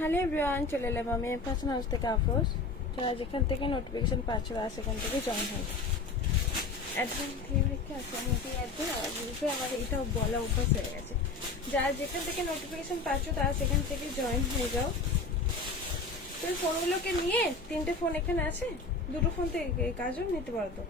Hello everyone, চলে এলাম আমি ফ্যাশন হাউস থেকে আফরোজ। যারা যেখান থেকে নোটিফিকেশন পাচ্ছ আর সেখান থেকে জয়েন হয়ে যাও। অ্যাডভান্স দিয়ে রেখে আছে আমি আমার এটাও বলা অভ্যাস হয়ে গেছে। যারা যেখান থেকে নোটিফিকেশন পাচ্ছ তারা সেখান থেকে জয়েন হয়ে যাও। তুমি ফোনগুলোকে নিয়ে 3টে ফোন এখানে আছে, 2টো ফোন থেকে এই কাজও নিতে পারো তো।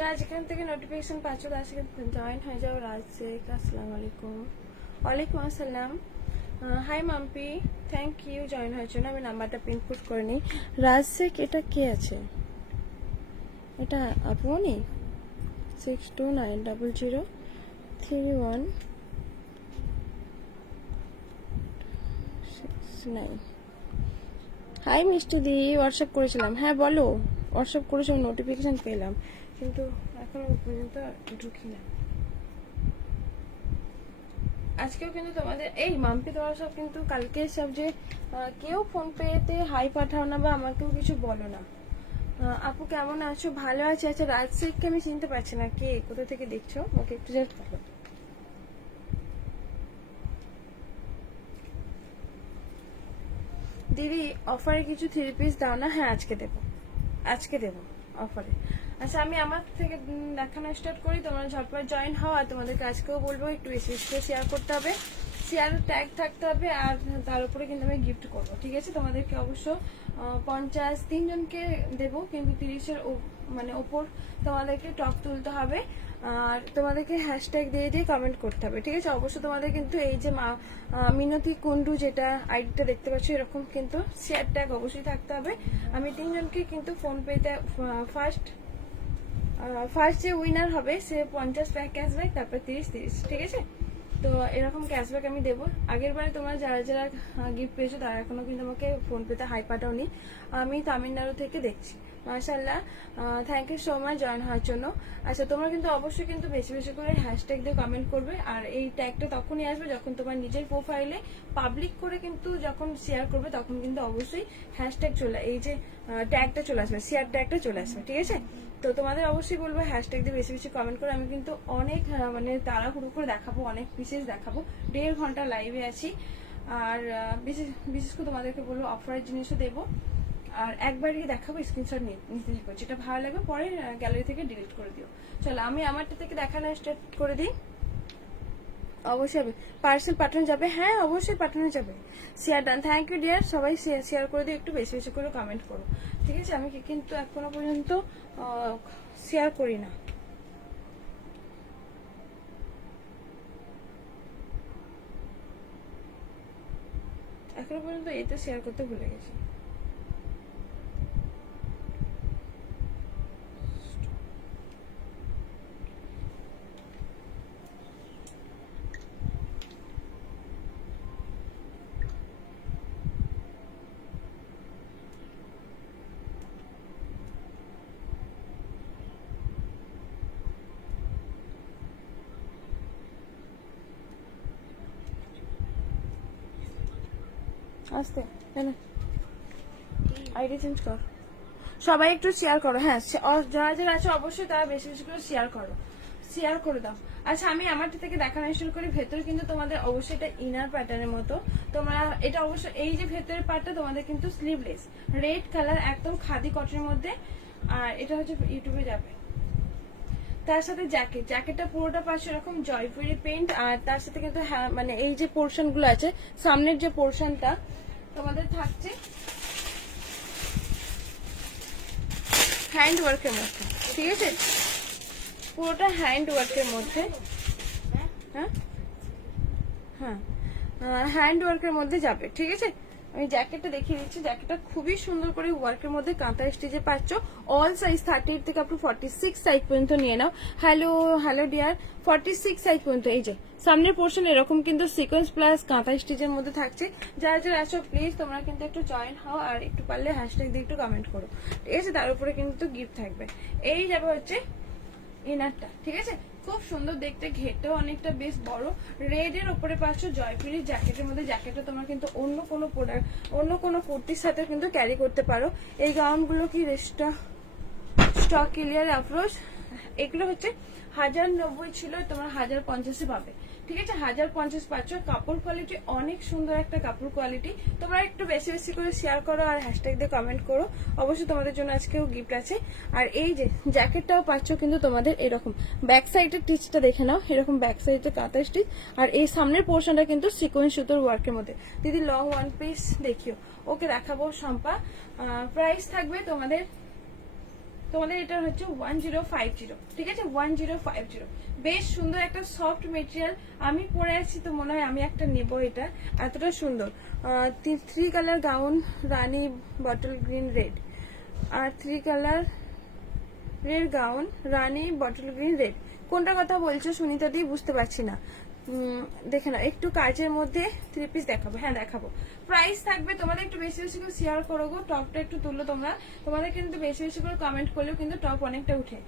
যারা যেখান থেকে নোটিফিকেশন পাচ্ছ তারা সেখানে জয়েন হয়ে যাও। রাজ শেখ, আসসালামু আলাইকুম। ওয়ালাইকুম আসসালাম। Hi Mampi, thank you join হওয়ার জন্য। আমি নাম্বারটা পিনপুট করে নিই। রাজ শেখ, এটা কে আছে? এটা আপনি 6290031669। হাই মিষ্টি দি, হোয়াটসঅ্যাপ করেছিলাম। হ্যাঁ বলো, হোয়াটসঅ্যাপ করেছিলাম, নোটিফিকেশান পেলাম কিন্তু এখনো পর্যন্ত ঢুকি না। আজকেও কিন্তু তোমাদের এই মাম্পি তোমরা সব কিন্তু কালকে সব যে কেউ ফোন পেতে হাই পাঠাও না বা আমাকেও কিছু বলো না। আপু কেমন আছো? ভালো আছে। আচ্ছা, রাজ শেখকে আমি চিনতে পারছি না, কে কোথা থেকে দেখছো? ওকে একটু জাস্ট বলো। দিদি অফারে কিছু 3 পিস দাও না। হ্যাঁ আজকে দেবো, আজকে দেবো অফারে। আচ্ছা আমি আমার থেকে দেখানো স্টার্ট করি, তোমরা ঝটপট জয়েন হও। আর তোমাদেরকে আজকেও বলবো একটু বেশি বেশি করে শেয়ার করতে হবে, শেয়ার ট্যাগ থাকতে হবে। আর তার উপরে কিন্তু আমি গিফট করবো, ঠিক আছে? তোমাদেরকে অবশ্য 53 জনকে দেবো, কিন্তু 30-এর মানে ওপর তোমাদেরকে টপ তুলতে হবে। আর তোমাদেরকে হ্যাশট্যাগ দিয়ে দিয়ে কমেন্ট করতে হবে, ঠিক আছে? অবশ্য তোমাদের কিন্তু এই যে মিনতি কুন্ডু যেটা আইডিটা দেখতে পাচ্ছ, এরকম কিন্তু শেয়ার ট্যাগ অবশ্যই থাকতে হবে। আমি 3 জনকে কিন্তু ফোন পেতে ফার্স্ট যে উইনার হবে সে 50 ক্যাশব্যাক, তারপর 30, ঠিক আছে? তো এরকম ক্যাশব্যাক আমি দেবো। আগের বারে তোমরা যারা যারা গিফট পেয়েছো তারা এখনো কিন্তু আমাকে ফোন পেতে হাই পাঠাওনি। আমি তামিলনাড়ু থেকে দেখছি। মাশাআল্লাহ, thank you so much join হওয়ার জন্য। আচ্ছা তোমরা কিন্তু অবশ্যই কিন্তু বেশি বেশি করে হ্যাশট্যাগ দিয়ে কমেন্ট করবে। আর এই ট্যাগটা তখনই আসবে যখন তোমার নিজের প্রোফাইলে পাবলিক করে কিন্তু যখন শেয়ার করবে, তখন কিন্তু অবশ্যই হ্যাশট্যাগ এই যে ট্যাগটা চলে আসবে, শেয়ার ট্যাগটা চলে আসবে, ঠিক আছে? তো তোমাদের অবশ্যই বলবো হ্যাশট্যাগ দিয়ে বেশি বেশি কমেন্ট করে। আমি কিন্তু অনেক মানে তাড়াহুড়ো করে দেখাবো, অনেক বিশেষ দেখাবো। 1.5 ঘন্টা লাইভে আছি। আর বিশেষ বিশেষ করে তোমাদেরকে বলবো অফারের জিনিসও দেবো। আর একবারই দেখাবো, স্ক্রিনশট নিতে দিব, যেটা ভালো লাগবে পরে গ্যালারি থেকে ডিলিট করে দিও। চলো আমি আমারটা থেকে দেখানো স্টার্ট করে দিই। অবশ্যই পার্সেল পাঠানো যাবে, হ্যাঁ অবশ্যই পাঠানো যাবে। Share done, thank you dear. সবাই শেয়ার করে দিও, একটু বেশি বেশি করে কমেন্ট করো, ঠিক আছে? আমি কিন্তু এখনো পর্যন্ত শেয়ার করি না। এখনো পর্যন্ত এতে শেয়ার করতে ভুলে গেছি। আস্তে আইডি চেঞ্জ কর। সবাই একটু শেয়ার করো, হ্যাঁ যারা যারা আছে অবশ্যই তারা বেশি বেশি করে শেয়ার করো, শেয়ার করে দাও। আচ্ছা আমি আমারটা থেকে দেখানো শুরু করি। ভেতরে কিন্তু তোমাদের অবশ্যই এটা ইনার প্যাটার্নের মতো। তোমরা এটা অবশ্যই এই যে ভেতরের পার্টটা তোমাদের কিন্তু স্লিভলেস, রেড কালার, একদম খাদি কটনের মধ্যে। আর এটা হচ্ছে ইউটিউবে যাবে। তার সাথে জ্যাকেটটা পুরোটা পাশে এরকম জয়পুরি প্রিন্ট। আর তার সাথে কিন্তু মানে এই যে পোর্শন গুলো আছে, সামনের যে পোর্শনটা তোমাদের থাকছে হ্যান্ড ওয়ার্কের মধ্যে, ঠিক আছে? পুরোটা হ্যান্ড ওয়ার্কের মধ্যে। হ্যাঁ হ্যাঁ, হ্যান্ড ওয়ার্কের মধ্যে যাবে, ঠিক আছে। আমি জ্যাকেটটা দেখিয়ে দিচ্ছি, জ্যাকেটটা খুবই সুন্দর করে ওয়ার্কের মধ্যে কাঁথা স্টিচে পাচ্ছ। অল সাইজ 38 থেকে আপ টু 46 সাইজ পর্যন্ত নিয়ে নাও। হ্যালো হ্যালো ডিয়ার, 46 সাইজ পর্যন্ত। এই যে সামনের পোর্শন এরকম কিন্তু সিকোয়েন্স প্লাস কাঁথা স্টিচের মধ্যে থাকছে। যারা যারা আছো প্লিজ তোমরা কিন্তু একটু জয়েন হও, আর একটু পারলে হ্যাশট্যাগ দিয়ে একটু কমেন্ট করো, ঠিক আছে। তার উপরে কিন্তু গিফট থাকবে। এই যাবে হচ্ছে ইনারটা, ঠিক আছে। খুব সুন্দর দেখতে, ঘেরটাও অনেকটা বেশ বড়। রেড এর উপরে পাচ্ছ জয়পুরি জ্যাকেটের মধ্যে। জ্যাকেটটা তোমরা কিন্তু অন্য কোনো প্রোডাক্ট, অন্য কোনো কুর্তির সাথে কিন্তু ক্যারি করতে পারো। এই গাউনগুলো কি স্টক ক্লিয়ার অ্যাপ্রোচ, এগুলো হচ্ছে 1090 ছিল, তোমরা 1050 পাবে, ঠিক আছে। 1050 পাচ্ছ। কাপড় কোয়ালিটি অনেক সুন্দর একটা কাপড় কোয়ালিটি। তোমরা একটু বেশি বেশি করে শেয়ার করো আর হ্যাশট্যাগ দিয়ে কমেন্ট করো, অবশ্যই তোমাদের জন্য আজকেও গিফট আছে। আর এই যে জ্যাকেটটাও পাচ্ছ কিন্তু তোমাদের এরকম ব্যাক সাইডের টিচটা দেখে নাও, এরকম ব্যাক সাইডে কাঁথা স্টিচ। আর এই সামনের পোর্শনটা কিন্তু সিকোয়েন্স সুতোর ওয়ার্কের মধ্যে। দিদি লং ওয়ান পিস দেখিও, ওকে দেখাবো শম্পা। প্রাইস থাকবে তোমাদের এটা হচ্ছে 1050, ঠিক আছে। 1050 বেশ সুন্দর একটা সফট মেটেরিয়াল। আমি পরে আছি তো মনে হয় আমি একটা নেব, এটা এতটা সুন্দর। 3 কালার গাউন, রানী বটল গ্রিন রেড, আর 3 কালার রেড গাউন, রানী বটল গ্রিন রেড। কোনটা কথা বলছো সুনিতা দি, বুঝতে পারছি না। দেখে না, একটু কাজের মধ্যে 3 পিস দেখাবো, হ্যাঁ দেখাবো। প্রাইস থাকবে তোমাদের একটু বেশি বেশি করে শেয়ার করো গো, টপটা একটু তুললো তোমরা। তোমাদের কিন্তু বেশি বেশি করে কমেন্ট করলেও কিন্তু টপ অনেকটা উঠে।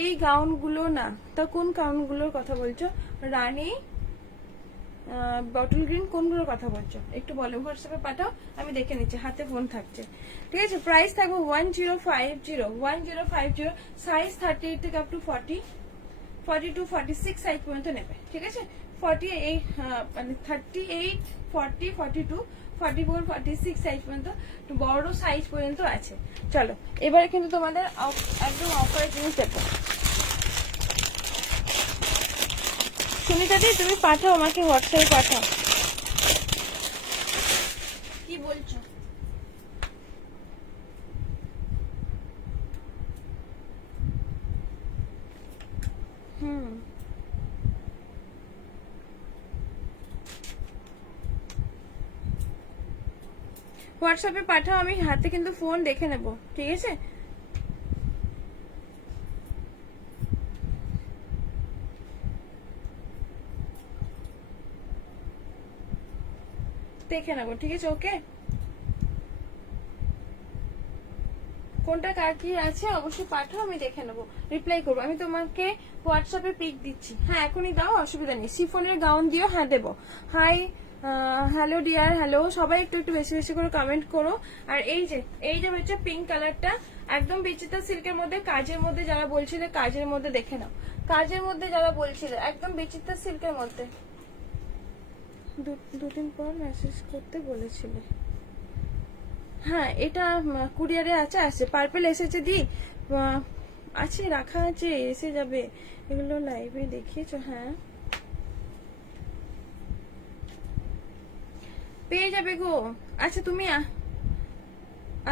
এই গাউনগুলো না, তা কোন গাউনগুলোর কথা বলছো? রানী বটল গ্রিন কোনগুলোর কথা বলছো একটু বলো, হোয়াটসঅ্যাপে পাঠাও, আমি দেখে নিচ্ছি, হাতে ফোন থাকছে, ঠিক আছে। প্রাইস থাকবে 1050, সাইজ 38 থেকে আপ টু 42 46 সাইজ পর্যন্ত নেবে, ঠিক আছে। 48 মানে 38 40 42 44 46 সাইজ পর্যন্ত, বড় সাইজ পর্যন্ত আছে। চলো এবারে কিন্তু তোমাদের একদম অফারের জিনিস দেবো। সুনিতা দি তুমি পাঠাও, আমাকে হোয়াটসঅ্যাপে পাঠাও, কি বলছো। হোয়াটসঅ্যাপে পাঠাও, আমি হাতে কিন্তু ফোন দেখে নেব, ঠিক আছে। দেখে নেবো, ঠিক আছে। ওকে, কোনটা কার কি আছে অবশ্যই পাঠাও, আমি দেখে নেবো, রিপ্লাই করবো। আমি তোমাকে হোয়াটসঅ্যাপে পিক দিচ্ছি, হ্যাঁ এখনই দাও, অসুবিধা নেই। শিফনের গাউন দিও, হ্যাঁ দেবো। হাই হ্যালো ডিয়ার, হ্যালো সবাই, একটু একটু বেশি বেশি করে কমেন্ট করো। আর এই যে হচ্ছে পিঙ্ক কালারটা, একদম বিচিত্রা সিল্কের মধ্যে, কাজের মধ্যে যারা বলছিলে, কাজের মধ্যে দেখে নাও, কাজের মধ্যে যারা বলছিলে, একদম বিচিত্রা সিল্কের মধ্যে। দুদিন পর মেসেজ করতে বলেছিলে, হ্যাঁ এটা কুরিয়ারে আছে পার্পল এসেছে দি, আছে রাখা আছে, এসে যাবে। এগুলো লাইভে দেখিয়েছো, হ্যাঁ পেয়ে যাবে গো। আচ্ছা তুমি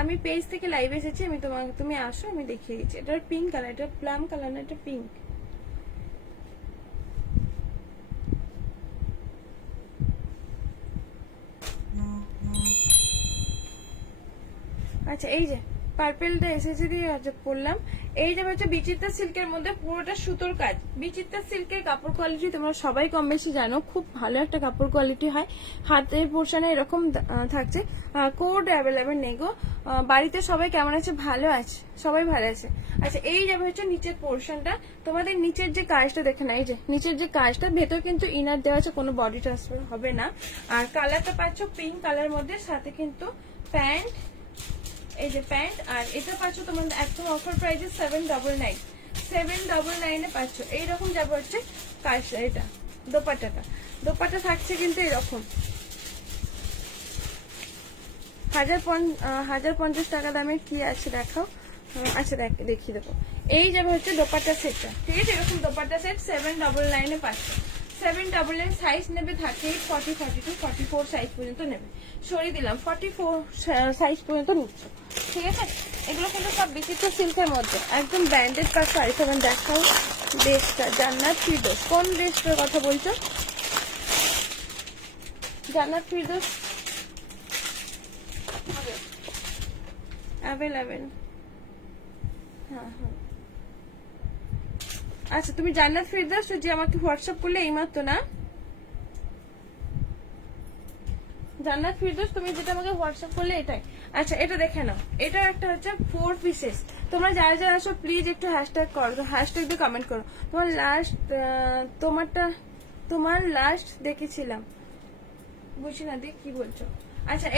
আমি পেজ থেকে লাইভ এসেছি, আমি তুমি আসো, আমি দেখিয়ে দিচ্ছি। এটার পিঙ্ক কালার, এটা প্লাম কালার না, এটা পিঙ্ক। আচ্ছা এই যে পার্পেলটা এসেছে দিয়ে পরলাম। এই যে হচ্ছে বিচিত্রা সিল্কের মধ্যে, পুরোটা সুতোর কাজ। বিচিত্রা সিল্কের কাপড় কোয়ালিটি তোমরা সবাই কম বেশি জানো, খুব ভালো একটা কাপড় কোয়ালিটি হয়। হাতের পোর্শনে এরকম থাকছে। কোড অ্যাভেলেবেল নেই গো। বাড়িতে সবাই কেমন আছে? ভালো আছে, সবাই ভালো আছে। আচ্ছা এই যাবে হচ্ছে নিচের পোর্শনটা, তোমাদের নিচের যে কাজটা দেখে না, এই যে নিচের যে কাজটা, ভেতর কিন্তু ইনার দেওয়া আছে, কোনো বডি ট্রান্সফার হবে না। আর কালারটা পাচ্ছ পিঙ্ক কালার মধ্যে, সাথে কিন্তু প্যান্ট, এই যে প্যান্ট। আর এটা পাচ্ছ তোমাদের একদম অফার প্রাইসে 799 পাচ্ছ। এইরকম যাবে হচ্ছে কাজটা, এটা দোপাট্টা থাকছে কিন্তু এরকম 1050 টাকা দামের কি আছে দেখাও। আচ্ছা দেখিয়ে দেবো। এই যাবে হচ্ছে দোপাট্টা সেটটা, ঠিক আছে। এরকম দোপাট্টা সেট 799 পাচ্ছ। 799 সাইজ নেবে 38 40 42 44 সাইজ পর্যন্ত নেবে, সরিয়ে দিলাম 44 সাইজ পর্যন্ত নিচ্ছ, ঠিক আছে। এগুলো কিন্তু সব বিচিত্র সিল্কের মধ্যে, একদম ব্র্যান্ডেড পাচ্ছ। আরেকটা দেখাও ড্রেসটা, জান্নাত ফিরদৌস, কোন ড্রেসটার কথা বলছো? জান্নাত ফিরদৌস অ্যাভেলেবেল। হ্যাঁ হ্যাঁ আচ্ছা, তুমি জান্নাত ফিরদৌস যে আমাকে হোয়াটসঅ্যাপ করলে এইমাত্র না? জান্নাত ফিরদৌস তুমি যেটা আমাকে হোয়াটসঅ্যাপ করলে এটাই। আচ্ছা এটা দেখে নাও, এটা একটা হচ্ছে 4 পিসেস। তোমরা যারা যারা আসো প্লিজ একটু হ্যাশট্যাগ করো, হ্যাশট্যাগ দিয়ে কমেন্ট করো। তোমার লাস্ট দেখেছিলাম, বুঝি না দেখ কি বলছো। আচ্ছা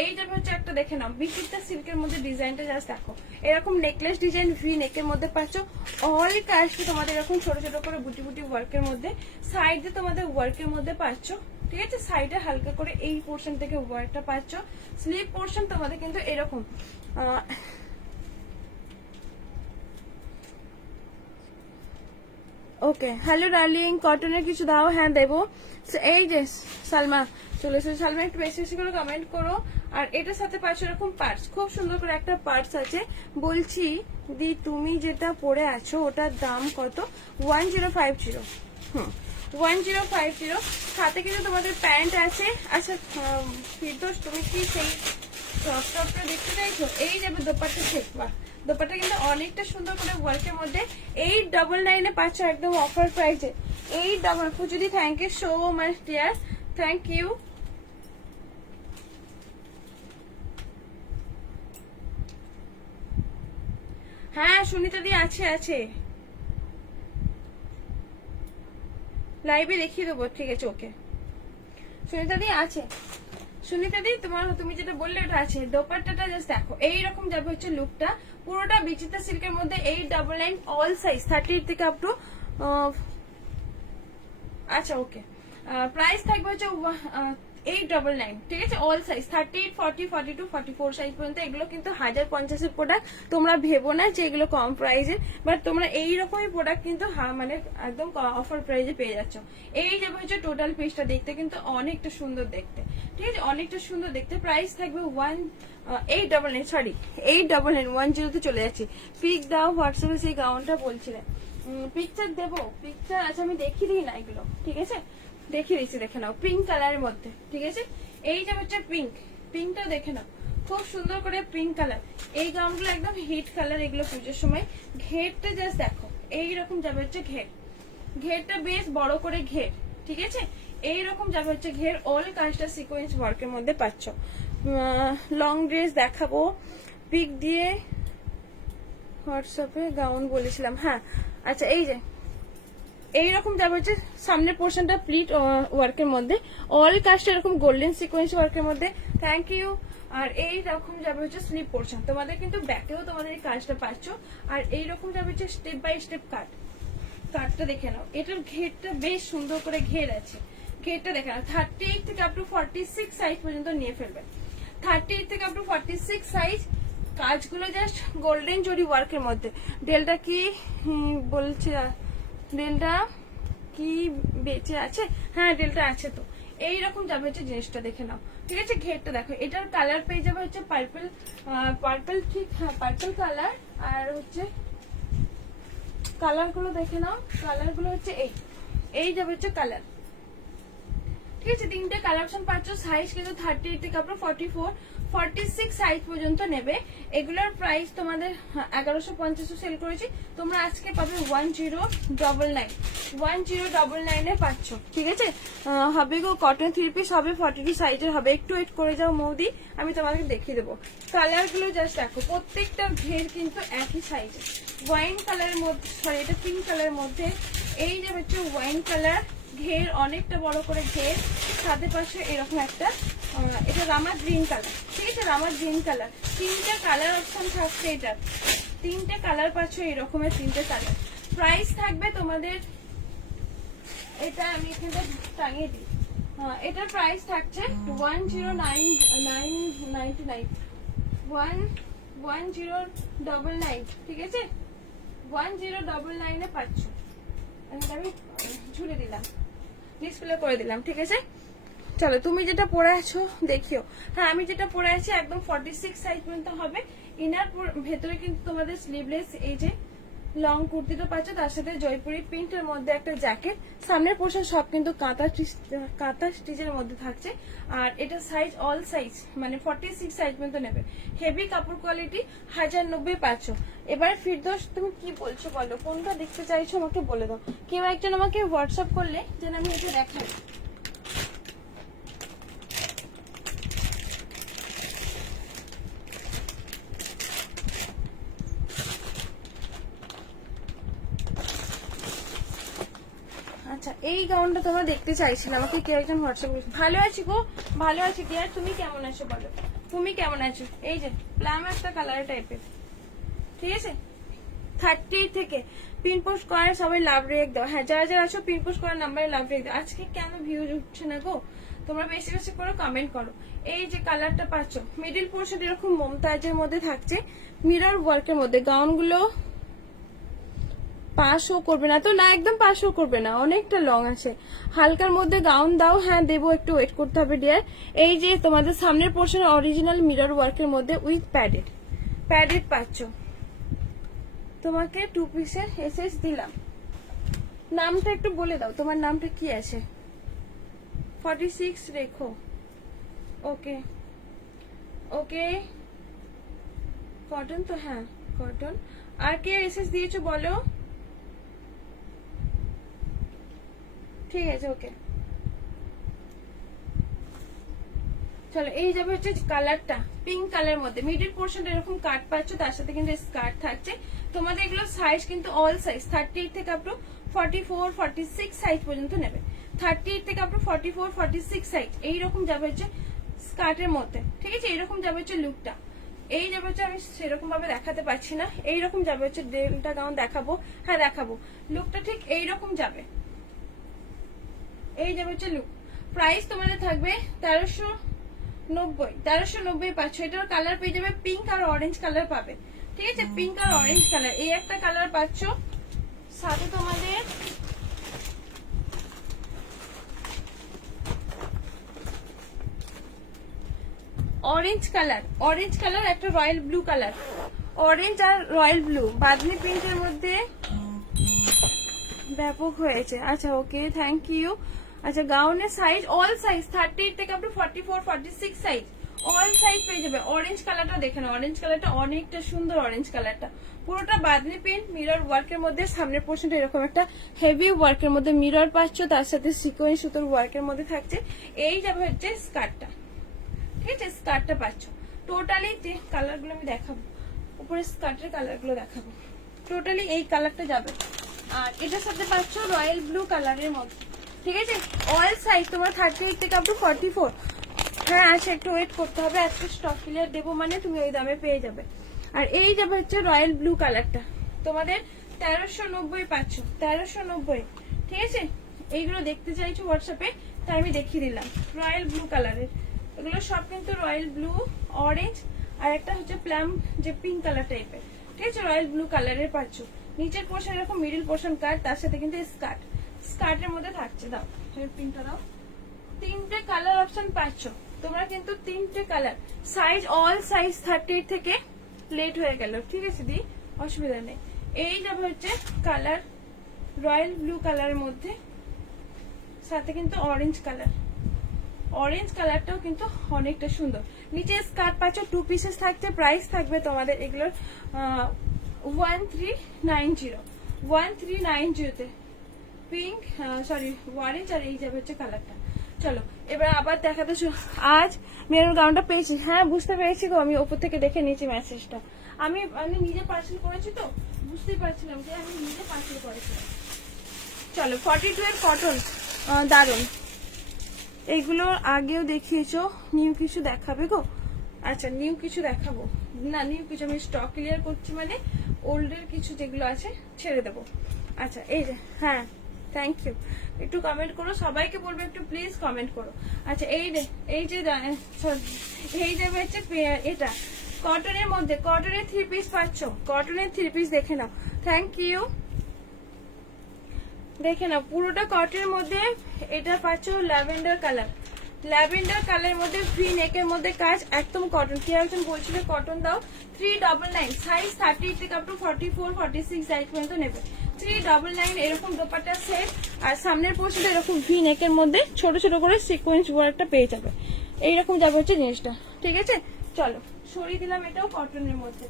এইটা হচ্ছে একটা দেখে নাও, বিচিত্রা সিল্কের মধ্যে ডিজাইনটা জাস্ট দেখো। এরকম নেকলেস ডিজাইন ভি নেকের মধ্যে পাচ্ছ। অল কাজটি তোমাদের এরকম ছোট ছোট করে বুটি বুটি ওয়ার্কের মধ্যে, সাইডে তোমাদের ওয়ার্কের মধ্যে পাচ্ছ। ঠিক আছে, সাইডে হালকা করে এই পোর্শন থেকে ওয়ার্কটা পাচ্ছ। স্লিভ পোর্শন তোমাদের কিন্তু এরকম ওকে। হ্যালো ডার্লিং, কটনের কিছু দাও। হ্যাঁ দেবো। এই যে সালমা চলে এসেছে, সালমা একটু বেশি বেশি করে কমেন্ট করো। আর এটার সাথে পাচ্ছ এরকম পার্টস, খুব সুন্দর করে একটা পার্টস আছে। বলছি দি তুমি যেটা পরে আছো ওটার দাম কত? 1050। 1050। সাথে কিন্তু তোমাদের প্যান্ট আছে। আচ্ছা ফিরদৌস তুমি কি সেই টপটা দেখতে চাইছো? এই যাবে দোপাট্টা ঠিক, বাহ দোপাট্টা কিন্তু অনেকটা সুন্দর করে ওয়ার্কের মধ্যে। 899 পাচ্ছ একদম অফার প্রাইসে। 8 ফুচুদি, thank you so much dear, thank you. হ্যাঁ সুনিতা দি আছে আছে, লাইভে দেখিয়ে দেবো। ঠিক আছে ওকে, সুনিতা দি আছে। সুনিতা দি তুমি যেটা বললে ওটা আছে। দোপাট্টাটা জাস্ট দেখো, এইরকম যাবে হচ্ছে লুকটা পুরোটা বিচিত্রা সিল্কের মধ্যে। 899 অল সাইজ 38 থেকে আপ টু আচ্ছা ওকে। প্রাইস থাকবে হচ্ছে 899। ঠিক আছে, অল সাইজ 38, 40, 42, 44 সাইজ পর্যন্ত। এগুলো কিন্তু 1050-এর প্রোডাক্ট, তোমরা ভেবো না যে এগুলো কম প্রাইসের, বাট তোমরা এইরকমই প্রোডাক্ট কিন্তু মানে একদম অফার প্রাইসে পেয়ে যাচ্ছ। এই যাবে হচ্ছে টোটাল পিসটা, দেখতে কিন্তু অনেকটা সুন্দর দেখতে। ঠিক আছে, অনেকটা সুন্দর দেখতে। প্রাইস থাকবে 899, সরি 899, 10 চলে যাচ্ছি। পিক দাও হোয়াটসঅ্যাপে, সেই গাউনটা বলছিলেন। পিকচার দেবো? পিকচার আচ্ছা আমি দেখিয়ে দিই না এগুলো, ঠিক আছে দেখিয়ে দিচ্ছি, দেখে নাও। পিঙ্ক কালারের মধ্যে, ঠিক আছে এই যে হচ্ছে পিঙ্ক, পিঙ্কটা দেখে নাও খুব সুন্দর করে পিঙ্ক কালার। এই গাউনগুলো একদম হিট কালার, এগুলো পুজোর সময়। ঘেরটা জাস্ট দেখো, এইরকম যাবে হচ্ছে ঘের, ঘেরটা বেশ বড় করে ঘের। ঠিক আছে, এইরকম যাবে হচ্ছে ঘের। অল কাজটা সিকোয়েন্স ওয়ার্কের মধ্যে পাচ্ছ। লং ড্রেস দেখাবো, পিক দিয়ে হোয়াটসঅ্যাপে গাউন বলেছিলাম। হ্যাঁ আচ্ছা এই যে এইরকম যাবে হচ্ছে সামনের পোর্শনটা প্লিট ওয়ার্কের মধ্যে। অল কাজটা এরকম গোল্ডেন সিকোয়েন্স ওয়ার্কের মধ্যে, থ্যাংক ইউ। আর এইরকম যাবে হচ্ছে স্লিপ পোর্শন, তোমাদের কিন্তু ব্যাকেও তোমাদের এই কাজটা পাচ্ছ। আর এইরকম যাবে হচ্ছে স্টেপ বাই স্টেপ কাট। কাটটা দেখে নাও, এটার ঘেরটা বেশ সুন্দর করে ঘের আছে। ঘেরটা দেখে নাও 38 থেকে আপ টু 46 সাইজ পর্যন্ত নিয়ে ফেলবে। 38 থেকে আপ টু 46 সাইজ। কাজগুলো জাস্ট গোল্ডেন জরি ওয়ার্কের মধ্যে। ডেলটা কি বলছে? ডেলটা কি বেঁচে আছে? হ্যাঁ ডেলটা আছে তো। এইরকম যাবে হচ্ছে জিনিসটা, দেখে নাও। ঠিক আছে, ঘেরটা দেখো, এটার কালার পেয়ে যাবে হচ্ছে পার্পল, পার্পল ঠিক, হ্যাঁ পার্পল কালার। আর হচ্ছে কালার গুলো দেখে নাও, কালার গুলো হচ্ছে এই যাবে হচ্ছে কালার। ঠিক আছে, তিনটে কালার অপশন পাচ্ছ। সাইজ কিন্তু 38 থেকে 44, 46 সাইজ পর্যন্ত নেবে। এগুলোর প্রাইস তোমাদের 1150 সেল করেছি, তোমরা আজকে পাবে 1099, 1099 পাচ্ছ। ঠিক আছে, হবে গো কটন 3 পিস হবে, 42 সাইজের হবে। একটু ওয়েট করে যাও মৌদি, আমি তোমাদেরকে দেখিয়ে দেবো। কালার গুলো জাস্ট দেখো, প্রত্যেকটা ঘের কিন্তু একই সাইজের। ওয়াইন কালারের মধ্যে, সরি এটা পিঙ্ক কালারের মধ্যে। এই যে হচ্ছে ওয়াইন কালার, ঘের অনেকটা বড় করে ঘের, সাথে পাশে এরকম একটা এটা রামা গ্রিন কালার। ঠিক আছে, রামা গ্রিন কালার। তিনটা কালার অপশন থাকছে, এটা তিনটে কালার পাচ্ছ, এরকমের তিনটে কালার। প্রাইস থাকবে তোমাদের, এটা আমি এখানে টাঙিয়ে দিই। এটার প্রাইস থাকছে 1099, 1099। ঠিক আছে, 1099 পাচ্ছ। আমি ঝুলে দিলাম, ডিসপ্লে করে দিলাম। ঠিক আছে, চলো তুমি যেটা পরে আছো দেখিও। হ্যাঁ আমি যেটা পরে আছি একদম 46 সাইজ পর্যন্ত হবে। ইনার ভেতরে কিন্তু তোমাদের স্লিভলেস, এই যে লং কুর্তিটা পাচ্ছ, তার সাথে জয়পুরি প্রিন্টের মধ্যে একটা জ্যাকেট, সামনের পোর্শন সব কিন্তু কাঁথা স্টিচের মধ্যে থাকছে। আর এটা সাইজ অল সাইজ মানে 46 সাইজ পর্যন্ত নেবে। হেভি কাপড় কোয়ালিটি, 1090 পাচ্ছ। এবার ফিরদৌস তুমি কি বলছো বলো, কোনটা দেখতে চাইছো আমাকে বলে দাও। কেউ একজন আমাকে হোয়াটসঅ্যাপ করলে যেন আমি এটা দেখাই। আচ্ছা এই গাউনটা তোমরা দেখতে চাইছিলে, আমাকে কেউ একজন হোয়াটসঅ্যাপ করেছে। ভালো আছি গো, ভালো আছি ডিয়ার, তুমি কেমন আছো বলো, তুমি কেমন আছো। এই যে প্লাম একটা কালার টাইপের, ঠিক আছে 30 থেকে পিন পোস্ট করার সবাই লাভ রেক দাও। হ্যাঁ যারা যারা আছো পিন পোস্ট করার নাম্বারে লাভ রেক দাও। আজকে কেন ভিউ উঠছে না গো, তোমরা বেশি বেশি করে কমেন্ট করো। এই যে কালারটা পাচ্ছ, মিডিল পোর্শন এরকম মমতাজের মধ্যে থাকছে, মিরর ওয়ার্কের মধ্যে। গাউনগুলো পাশও করবে না তো, না একদম পাশও করবে না, অনেকটা লং আছে। হালকার মধ্যে গাউন দাও, হ্যাঁ দেবো, একটু ওয়েট করতে হবে ডিয়ার। এই যে তোমাদের সামনের পোর্শন অরিজিনাল মিরর ওয়ার্কের মধ্যে উইথ প্যাডেড পাচ্ছ। তোমাকে 2 পিসের এসএস দিলাম। নামটা একটু বলে দাও, তোমার নামটা কি আছে। 46 রেখো, ওকে ওকে কটন তো, হ্যাঁ কটন। আর কে এসএস দিয়েছো বলো, ঠিক আছে ওকে। চলো এই যাবে হচ্ছে কালারটা পিঙ্ক কালার মধ্যে, মিডিল পোর্শনটা এরকম কাট পাচ্ছ, তার সাথে কিন্তু স্কার্ট থাকছে। তোমাদের এগুলো সাইজ কিন্তু অল সাইজ 38 থেকে আপ টু 44 46 সাইজ পর্যন্ত নেবে। 38 থেকে আপ টু 44 46 সাইজ এইরকম যাবে হচ্ছে স্কার্টের মধ্যে, ঠিক আছে। এইরকম যাবে হচ্ছে লুকটা, এই যাবে হচ্ছে, আমি সেরকম ভাবে দেখাতে পারছি না, এইরকম যাবে হচ্ছে। ডেলটা গাউন দেখাবো, হ্যাঁ দেখাবো। লুকটা ঠিক এইরকম যাবে, এই যাবে হচ্ছে লুক। প্রাইস তোমাদের থাকবে 1390 পাচ্ছ। এটার কালার পেয়ে যাবে পিঙ্ক আর অরেঞ্জ কালার পাবে, ঠিক আছে। পিঙ্ক আর অরেঞ্জ কালার এই একটা কালার পাচ্ছ, সাথে তোমাদের অরেঞ্জ কালার একটা রয়্যাল ব্লু কালার, অরেঞ্জ আর রয়্যাল ব্লু বাদনি প্রিন্টের মধ্যে ব্যাপক হয়েছে। আচ্ছা ওকে থ্যাংক ইউ। আচ্ছা গাউনের সাইজ অল সাইজ 38 থেকে up to 44 46 size all size পেয়ে যাবে। অরেঞ্জ কালারটা দেখে না, অরেঞ্জ কালারটা অনেকটা সুন্দর, অরেঞ্জ কালারটা পুরোটা বাদনি প্রিন্ট মিরর ওয়ার্কের মধ্যে। সামনের পোর্শনটা এরকম একটা হেভি ওয়ার্কের মধ্যে মিরর পাচ্ছ, তার সাথে সিকোয়েন্স সুতোর ওয়ার্কের মধ্যে থাকছে। এই যাবে হচ্ছে স্কার্টটা, ঠিক আছে স্কার্টটা পাচ্ছ। টোটালি যে কালারগুলো আমি দেখাবো, উপরে স্কার্টের কালারগুলো দেখাবো, টোটালি এই কালারটা যাবে। আর এটার সাথে পাচ্ছ রয়্যাল ব্লু কালারের মধ্যে, ঠিক আছে। অল সাইজ তোমার 38 থেকে আপ টু 44। হ্যাঁ আচ্ছা একটু ওয়েট করতে হবে, আজকে স্টক ক্লিয়ার দেবো মানে তুমি ওই দামে পেয়ে যাবে। আর এই যাবে হচ্ছে রয়্যাল ব্লু কালারটা, তোমাদের 1390 পাচ্ছ, 1390, ঠিক আছে। এইগুলো দেখতে চাইছো হোয়াটসঅ্যাপে, তাই আমি দেখিয়ে দিলাম। রয়্যাল ব্লু কালারের এগুলো সব কিন্তু রয়্যাল ব্লু, অরেঞ্জ আর একটা হচ্ছে প্লাম যে পিঙ্ক কালার টাইপের, ঠিক আছে। রয়্যাল ব্লু কালারের পাচ্ছ। নিচের পোর্শন এরকম মিডিল পোর্শন কাট, তার সাথে কিন্তু স্কার্টের মধ্যে থাকছে। দাও পিঙ্কটা দাও। 3টে কালার অপশন পাচ্ছ তোমরা, কিন্তু 3টে কালার। সাইজ অল সাইজ 38 থেকে লেট হয়ে গেল, ঠিক আছে দি অসুবিধা নেই। এই যাবে হচ্ছে কালার রয়্যাল ব্লু কালারের মধ্যে, সাথে কিন্তু অরেঞ্জ কালারটাও কিন্তু অনেকটা সুন্দর। নিচে স্কার্ট পাচ্ছ, 2 পিসেস থাকছে। প্রাইস থাকবে তোমাদের এগুলোর 1390 তে পিঙ্ক সরি অরেঞ্জ, আর এই যাবে হচ্ছে কালারটা। চলো এবার আবার দেখাতে আজ মেরুন গাউনটা পেয়েছি, হ্যাঁ বুঝতে পেরেছি গো, আমি ওপর থেকে দেখে নিয়েছি মেসেজটা। আমি নিজে পার্সেল করেছি তো বুঝতেই পারছিলাম যে আমি নিজে পার্সেল করেছি। চলো 42 এর কটন দারুন, এইগুলো আগেও দেখিয়েছো, নিউ কিছু দেখাবে গো। আচ্ছা নিউ কিছু দেখাবো না, নিউ কিছু আমি স্টক ক্লিয়ার করছি মানে ওল্ডের কিছু যেগুলো আছে ছেড়ে দেবো। আচ্ছা এই যে, হ্যাঁ থ্যাংক ইউ, একটু কমেন্ট করো, সবাইকে বলবো একটু প্লিজ কমেন্ট করো। আচ্ছা এই যে যাবে হচ্ছে এটা কটনের মধ্যে, কটনের 3 পিস পাচ্ছ, কটনের 3 পিস দেখে নাও। থ্যাংক ইউ, দেখে নাও পুরোটা কটনের মধ্যে। এটা পাচ্ছ ল্যাভেন্ডার কালার, ল্যাভেন্ডার কালারের মধ্যে ফ্রি নেকের মধ্যে কাজ, একদম কটন। কি একজন বলছিল কটন দাও, 399 সাইজ 30 থেকে আপ টু 44 46 সাইজ পর্যন্ত নেবে। 399 এরকম দোপাট্টা সেট, আর সামনের পোর্শনটা এরকম ভি নেকের মধ্যে ছোট ছোট করে সিকোয়েন্স ওয়ার্কটা পেয়ে যাবে। এইরকম যাবে হচ্ছে জিনিসটা, ঠিক আছে। চলো সরিয়ে দিলাম, এটাও কটনের মধ্যে।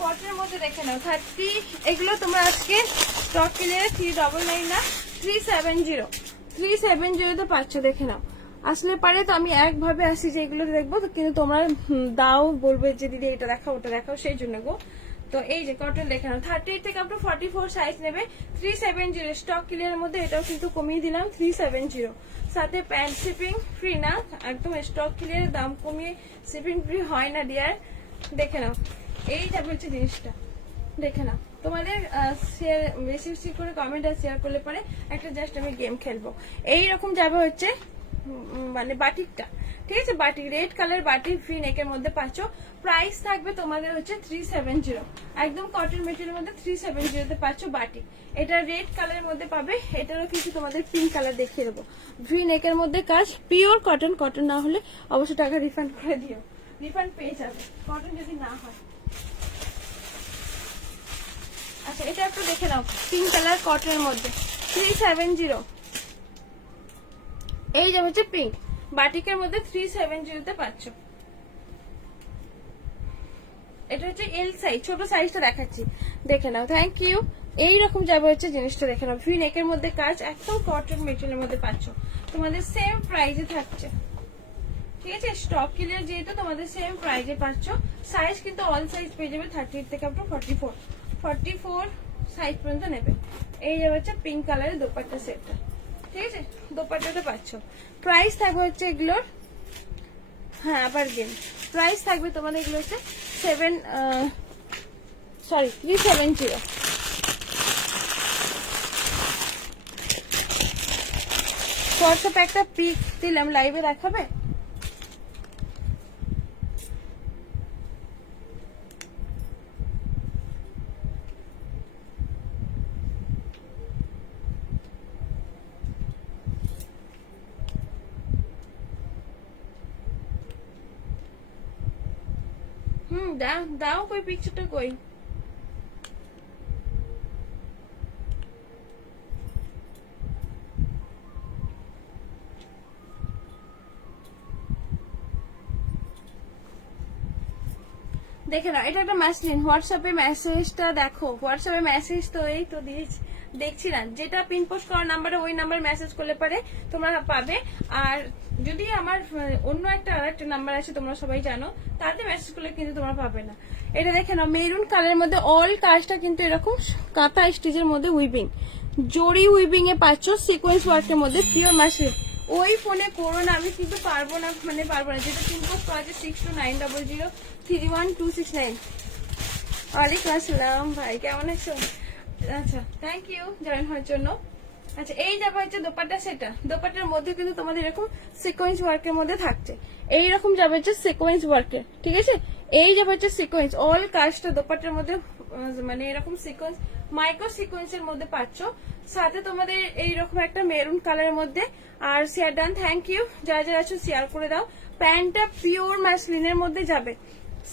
কটনের মধ্যে দেখে নাও 30, এগুলো তোমরা আজকে স্টক ক্লিয়ারে 399 না 370 তে পাচ্ছ, দেখে নাও। আসলে পারে তো আমি একভাবে আসি যে এগুলো দেখবো, কিন্তু তোমরা দাও বলবে যে দিদি এটা দেখাও ওটা দেখাও, সেই জন্য গো। তো এই যে কটন দেখে নাও, 38 থেকে আপ টু 44 সাইজ নেবে 370। স্টক ক্লিয়ারের মধ্যে এটাও কিন্তু কমিয়ে দিলাম 370। সাথে প্যান্ট শিপিং ফ্রি না, একদম স্টক ক্লিয়ারের দাম কমিয়ে শিপিং ফ্রি হয় না ডিয়ার। দেখে নাও, এই যাবে হচ্ছে জিনিসটা, দেখে নাও। তোমাদের শেয়ার বেশি বেশি করে কমেন্ট আর শেয়ার করলে পরে একটা জাস্ট আমি গেম খেলবো। এইরকম যাবে হচ্ছে মানে বাটিকটা, ঠিক আছে। Batik red colour batik free নেকের মধ্যে পাচ্ছ। প্রাইস থাকবে তোমাদের হচ্ছে 370, একদম কটন মেটেরিয়ালের মধ্যে 370 তে পাচ্ছ বাটিক। এটা রেড কালারের মধ্যে পাবে, এটারও কিছু তোমাদের পিঙ্ক কালার দেখিয়ে দেবো। ভি নেকের মধ্যে কাজ, পিওর কটন। কটন না হলে অবশ্যই টাকা রিফান্ড করে দিও, রিফান্ড পেয়ে যাবে কটন যদি না হয়। আচ্ছা এটা একটু দেখে নাও, পিঙ্ক কালার কটনের মধ্যে 370। এই যে হচ্ছে পিঙ্ক বাটিকের মধ্যে 370 তে পাচ্ছ। এটা হচ্ছে এল সাইজ, ছোট সাইজটা দেখাচ্ছি, দেখে নাও। Thank you. এইরকম যাবে হচ্ছে জিনিসটা, দেখে নাও। ভি নেকের মধ্যে কাজ, একদম কটন মেটেরিয়ালের মধ্যে পাচ্ছ। তোমাদের সেম প্রাইজে থাকছে, ঠিক আছে। স্টক ক্লিয়ার যেহেতু তোমাদের সেম প্রাইজে পাচ্ছ। সাইজ কিন্তু অল সাইজ পেয়ে যাবে 30 থেকে আপ টু 44 সাইজ পর্যন্ত নেবে। এই যে হচ্ছে পিঙ্ক কালারের দোপাট্টা সেটটা, ঠিক আছে। দোপাট্টাটা পাচ্ছ। প্রাইস থাকবে হচ্ছে এগুলোর, হ্যাঁ আবার গেম প্রাইস থাকবে তোমাদের এগুলো হচ্ছে 370। হোয়াটসঅ্যাপে একটা পিক দিলাম, লাইভে দেখাবে। দাও দাও, কই পিকচারটা কই? দেখে নাও, এটা একটা ম্যাসলিন। হোয়াটসঅ্যাপে মেসেজটা দেখো, হোয়াটসঅ্যাপে মেসেজ তো এই তো দিয়েছি, দেখছি না। যেটা পিন পোস্ট করার নাম্বারে ওই নাম্বার মেসেজ করলে পারে তোমরা পাবে। আর যদি আমার অন্য একটা আরেকটা নাম্বার আছে তোমরা সবাই জানো, তাতে মেসেজ করলে কিন্তু তোমরা পাবে না। এটা দেখে নাও, মেরুন কালারের মধ্যে অল কাজটা কিন্তু এরকম কাঁথা স্টিচের মধ্যে উইভিং, জরি উইভিং এ পাচ্ছ, সিকোয়েন্স ওয়ার্কের মধ্যে পিওর মাসলিন। ওই ফোনে করো না, আমি কিন্তু পারবো না, মানে পারবো না। যেটা পিন পোস্ট করা আছে 6290031269। ওয়ালাইকুম আসসালাম ভাই, কেমন আছো? আচ্ছা থ্যাংক ইউ জয়েন হওয়ার জন্য। আচ্ছা এই যাবে হচ্ছে দোপাট্টা সেটা, দোপাট্টার মধ্যে কিন্তু তোমাদের এরকম সিকোয়েন্স ওয়ার্কের মধ্যে থাকছে। এইরকম যাবে হচ্ছে সিকোয়েন্স ওয়ার্কের, ঠিক আছে। এই যাবে হচ্ছে সিকোয়েন্স অল কাজটা দোপাট্টার মধ্যে, মানে এরকম সিকোয়েন্স মাইক্রো সিকোয়েন্সের মধ্যে পাচ্ছ। সাথে তোমাদের এইরকম একটা মেরুন কালারের মধ্যে। আর শেয়ার ডান, থ্যাংক ইউ। যারা যারা আছো শেয়ার করে দাও। প্যান্টটা পিওর ম্যাসলিনের মধ্যে যাবে।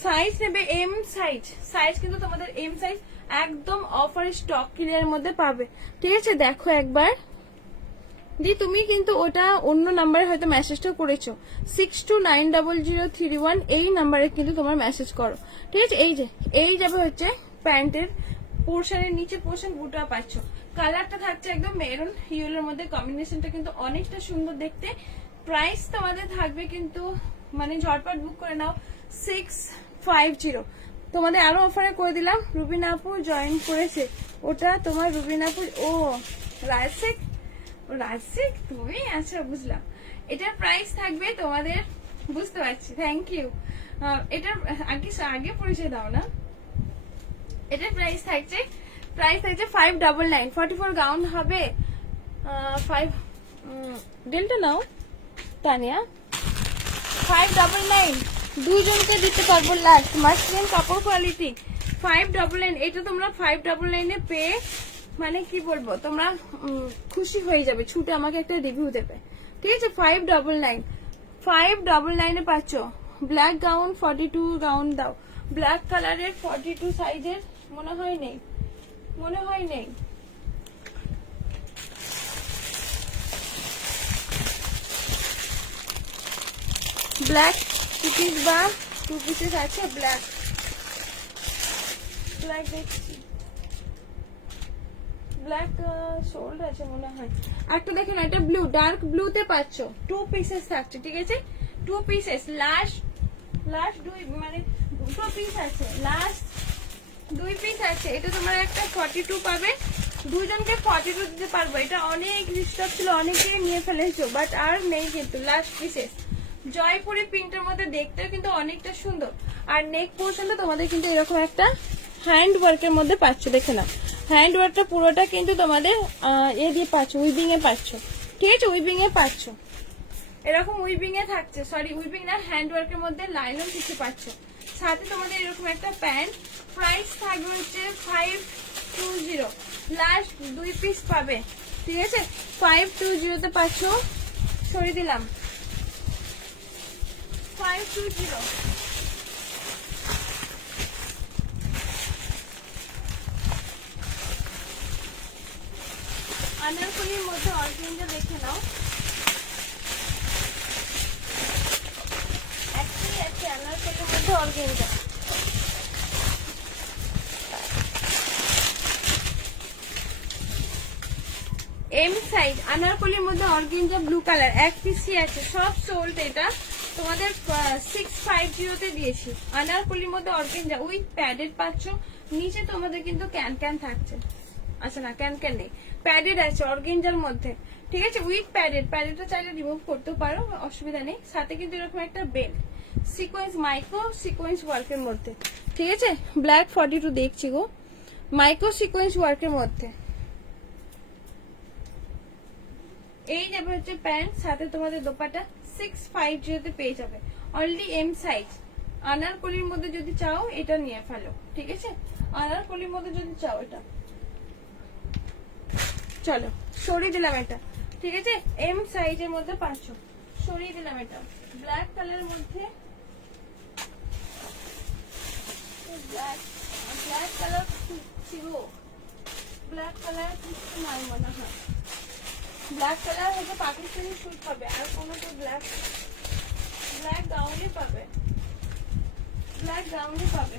সাইজ নেবে এম সাইজ, সাইজ কিন্তু তোমাদের এম সাইজ একদম অফার স্টক ক্লিয়ারের মধ্যে পাবে, ঠিক আছে। দেখো একবার দি, তুমি কিন্তু ওটা অন্য নাম্বারে হয়তো মেসেজটা করেছো, 62900331 এই নাম্বারে কিন্তু তোমার মেসেজ করো, ঠিক আছে। এই যে এই যাবে হচ্ছে প্যান্টের পোর্শনের নিচে পোর্শন বুটা পাচ্ছ। কালারটা থাকছে একদম মেরুন ইয়েলোর মধ্যে, কম্বিনেশনটা কিন্তু অনেকটা সুন্দর দেখতে। প্রাইস তোমাদের থাকবে কিন্তু, মানে ঝটপট বুক করে নাও 650। তোমাদের আরো অফারে করে দিলাম। রুবিনা আপু জয়েন করেছে, ওটা তোমার রুবিনা আপু। ও রাজশেখ, রাজশেখ তুমি আচ্ছা বুঝলাম। এটার প্রাইস থাকবে তোমাদের, বুঝতে পারছি, থ্যাংক ইউ। এটার আগে পরিচয় দাও না। এটার প্রাইস থাকছে 599, 44 গাউন হবে। 5 ডেলটা নাও তানিয়া, 599 দুইজনকে দিতে পারবো লাস্ট। মাসলিন কাপড় কোয়ালিটি 599। এটা তোমরা 599 পেয়ে মানে কি বলবো, তোমরা খুশি হয়ে যাবে, ছুটে আমাকে একটা রিভিউ দেবে। ঠিক আছে, 599, 599 এ পাচ্ছ ব্ল্যাক গাউন। 42 গাউন দাও, ব্ল্যাক কালারের 42 সাইজের। মনে হয় নেই, মনে হয় নেই। ব্ল্যাক টু পিস বা 2 পিসেস আছে ব্ল্যাক, ব্ল্যাক দেখছি, ব্ল্যাক সোল্ড আছে মনে হয়। একটা দেখে না, এটা ব্লু, ডার্ক ব্লুতে পাচ্ছ, 2 পিসেস থাকছে। ঠিক আছে, 2 পিসেস, লাস্ট লাস্ট 2 মানে 2 পিস আছে, লাস্ট 2 পিস আছে। এটা তোমার একটা 42 পাবে, দুজনকে 42 দিতে পারবো। এটা অনেক স্টক ছিল, অনেকে নিয়ে ফেলেছো, বাট আর নেই কিন্তু, লাস্ট পিসেস। জয়পুরি প্রিন্টের মধ্যে দেখতেও কিন্তু অনেকটা সুন্দর। আর নেক পোর্শনটা তোমাদের কিন্তু এরকম একটা হ্যান্ড ওয়ার্কের মধ্যে পাচ্ছ, দেখে না, হ্যান্ড ওয়ার্কটা পুরোটা কিন্তু তোমাদের এ দিয়ে পাচ্ছ, উইভিং এ পাচ্ছ। ঠিক আছে, উইভিং এ পাচ্ছ, এরকম উইভিং এ থাকছে, সরি উইভিং না, হ্যান্ড ওয়ার্কের মধ্যে লাইলন কিছু পাচ্ছ। সাথে তোমাদের এরকম একটা প্যান্ট, প্রাইস থাকবে হচ্ছে 520, লাস্ট 2 পিস পাবে। ঠিক আছে, 520 তে পাচ্ছ, সরিয়ে দিলাম 520। আনারকলির মধ্যে অর্গেঞ্জা দেখে নাও, একটাই আছে আনারকলির মধ্যে অর্গেঞ্জা। এম সাইজ আনারকলির মধ্যে অর্গেঞ্জা ব্লু কালার, 1 পিসই আছে, সব সোল্ড। এটা তোমাদের 650 তে দিয়েছি। আনারকলির মধ্যে অর্গেঞ্জা উইথ প্যাডেড পাচ্ছ, নিচে তোমাদের কিন্তু ক্যান ক্যান থাকছে। আচ্ছা না, ক্যান ক্যান নেই, প্যাডেড আছে অর্গেঞ্জার মধ্যে। ঠিক আছে, উইথ প্যাডেড, প্যাডেডটা চাইলে রিমুভ করতেও পারো, অসুবিধা নেই। সাথে কিন্তু এরকম একটা বেল্ট, সিকোয়েন্স, মাইক্রো সিকোয়েন্স ওয়ার্কের মধ্যে। ঠিক আছে, ব্ল্যাক 42 দেখছি গো, মাইক্রো সিকোয়েন্স ওয়ার্কের মধ্যে। এই যাবে হচ্ছে প্যান্ট, সাথে তোমাদের দোপাটা 650 তে পেয়ে যাবে, অনলি এম সাইজ। আনারকলির মধ্যে যদি চাও এটা নিয়ে ফেলো। ঠিক আছে, আনারকলির মধ্যে যদি চাও এটা, চলো সরিয়ে দিলাম এটা। ঠিক আছে, এম সাইজের মধ্যে পাচ্ছ, সরিয়ে দিলাম এটা। ব্ল্যাক কালারের মধ্যে, ব্ল্যাক ব্ল্যাক কালার ছিল, ব্ল্যাক কালার কিছু নাই মনে হয়। ব্ল্যাক কালার হয়তো পাকিস্তানি স্যুট পাবে, আর কোনো তো ব্ল্যাক, ব্ল্যাক গাউনই পাবে, ব্ল্যাক গাউনই পাবে।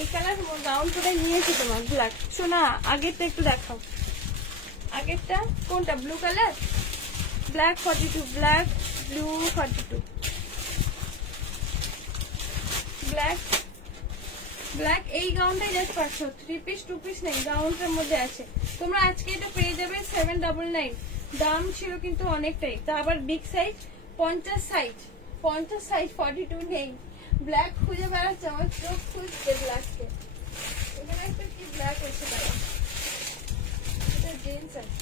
এই কালার গাউন কোথায় নিয়েছি তোমার ব্ল্যাক? শোনা, আগেরটা একটু দেখাও, আগেরটা কোনটা? Blue colour, black 42, black blue 42, black black. এই গাউনটাই জাস্ট 500, 3 পিস 2 পিস নেই, গাউনটার মধ্যে আছে। তোমরা আজকে এটা পেয়ে যাবে 799, দাম ছিল কিন্তু অনেকটাই। তা আবার বিগ সাইজ, 50 সাইজ, 50 সাইজ 42 নেই। ব্ল্যাক খুঁজে বেড়াচ্ছে, আমার চোখ খুঁজছে ব্ল্যাককে। এখানে একটা কি ব্ল্যাক এসে দাঁড়া, এটা জিন্স আছে,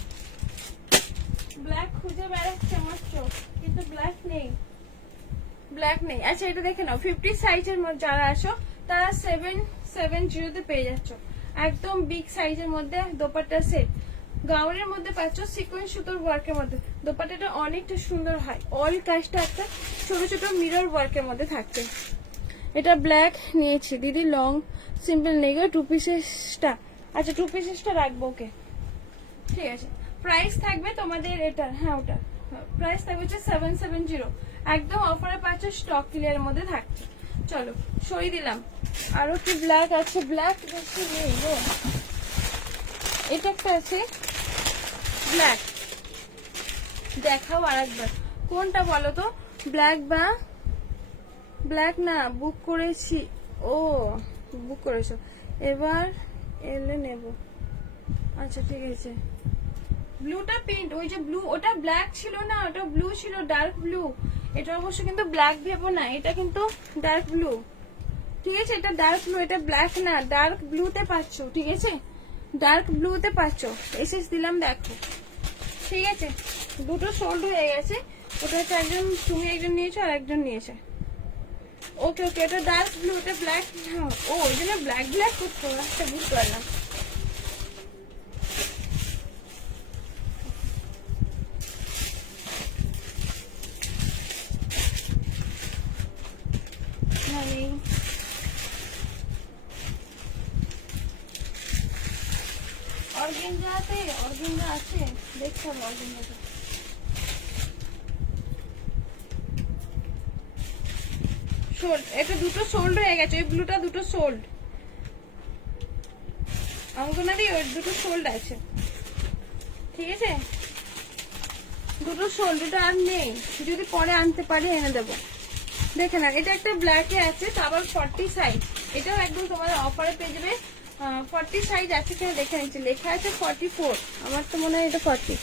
ব্ল্যাক খুঁজে বেড়াচ্ছে আমার চোখ, কিন্তু ব্ল্যাক নেই, ব্ল্যাক নেই। আচ্ছা এটা দেখে নাও, 50 সাইজের মধ্যে যারা আসো তারা 770 তে পেয়ে যাচ্ছ, একদম বিগ সাইজের মধ্যে। দোপাট্টা সেট, গাউনের মধ্যে পাচ্ছ সিকোয়েন্স সুতোর ওয়ার্কের মধ্যে। দোপাট্টাটা অনেকটা সুন্দর হয়, অল কাজটা একটা ছোট ছোট মিরর ওয়ার্কের মধ্যে থাকছে। এটা ব্ল্যাক নিয়েছি দিদি, লং সিম্পল নেই গো, 2 পিসেসটা। আচ্ছা 2 পিসেসটা রাখবো, ওকে ঠিক আছে। প্রাইস থাকবে তোমাদের এটার, হ্যাঁ ওটা প্রাইস থাকবে হচ্ছে 770, একদম অফারে পাচ্ছ, স্টক ক্লিয়ারের মধ্যে থাকছে। চলো সরিয়ে দিলাম। আরো কি ব্ল্যাক আছে, ব্ল্যাক বেশি নেই গো। এটা একটা আছে ব্ল্যাক, দেখাও আরেকবার, কোনটা বলো তো? ব্ল্যাক বা ব্ল্যাক না, বুক করেছি, ও বুক করেছো, এবার এলে নেব। আচ্ছা ঠিক আছে, ব্লুটা প্রিন্ট, ওই যে ব্লু ওটা ব্ল্যাক ছিল না, ওটা ব্লু ছিল, ডার্ক ব্লু। এটা অবশ্য কিন্তু ব্ল্যাক ভেবো না, এটা কিন্তু ডার্ক ব্লু। ঠিক আছে, এটা ডার্ক ব্লু, এটা ব্ল্যাক না, ডার্ক ব্লুতে পাচ্ছ। ঠিক আছে, ডার্ক ব্লুতে পাচ্ছ, এসএস দিলাম দেখো। ঠিক আছে, দুটো সোল্ড হয়ে গেছে, ওটা হচ্ছে একজন, তুমি একজন নিয়েছো আর একজন নিয়েছে। ওকে ওকে, এটা ডার্ক ব্লু, এটা ব্ল্যাক। ও ওই জন্য ব্ল্যাক ব্ল্যাক করতো, আচ্ছা বুঝতে পারলাম। অর্গেঞ্জাতে অর্গেঞ্জা আছে, দেখতে হবে অর্গেঞ্জাতে। সোল্ড, এটা দুটো সোল্ড হয়ে গেছে, ওই ব্লুটা দুটো সোল্ড, অঙ্গনারই ওই দুটো সোল্ড আছে, ঠিক আছে? দুটো সোল্ড, দুটো আর নেই, যদি পরে আনতে পারি এনে দেবো। দেখে না, এটা একটা ব্ল্যাকে আছে, আবার 40 সাইজ, এটাও একদম তোমাদের অফারে পেয়ে যাবে। 40 সাইজ আছে কিনা দেখে নিচ্ছি, লেখা আছে 44, আমার তো মনে হয় এটা 40।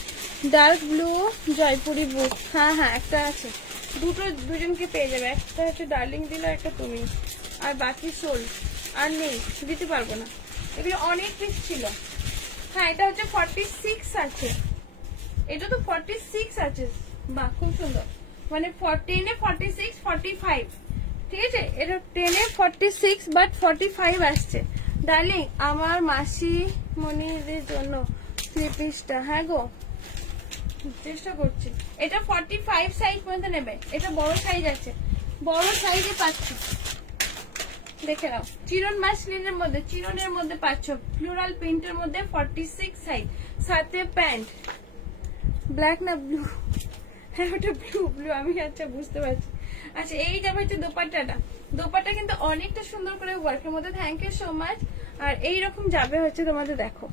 ডার্ক ব্লু জয়পুরি বুক, হ্যাঁ হ্যাঁ একটা আছে, দুটো দুজনকে পেয়ে যাবে, একটা হচ্ছে ডার্লিং দিল, একটা তুমি, আর বাকি সোল আর নেই, দিতে পারবো না, এগুলো অনেক পিস ছিল। হ্যাঁ এটা হচ্ছে 46 আছে, এটা তো 46 আছে, বাহ খুব সুন্দর, মানে 10 এ 46 45, ঠিক আছে? এটা 10 এ 46 বাট 45 আসছে। ডার্লিং আমার মাসি মনিদের জন্য 3 পিসটা, হ্যাঁ গো চেষ্টা করছি। এটা 45 সাইজ পর্যন্ত নেবে, এটা বড় সাইজ আছে, বড় সাইজে পাচ্ছ, দেখে নাও। চিরন মাসলিনের মধ্যে, চিরনের মধ্যে পাচ্ছ, ফ্লোরাল প্রিন্টের মধ্যে 46 সাইজ, সাথে প্যান্ট। ব্ল্যাক না ব্লু? হ্যাঁ ওটা ব্লু, ব্লু আমি আচ্ছা বুঝতে পারছি। আচ্ছা এই যাবে হচ্ছে দোপাট্টাটা, দোপাট্টা কিন্তু অনেকটা সুন্দর করে ওয়ার্কের মধ্যে, থ্যাংক ইউ সো মাচ। আর এইরকম যাবে হচ্ছে তোমাদের, দেখো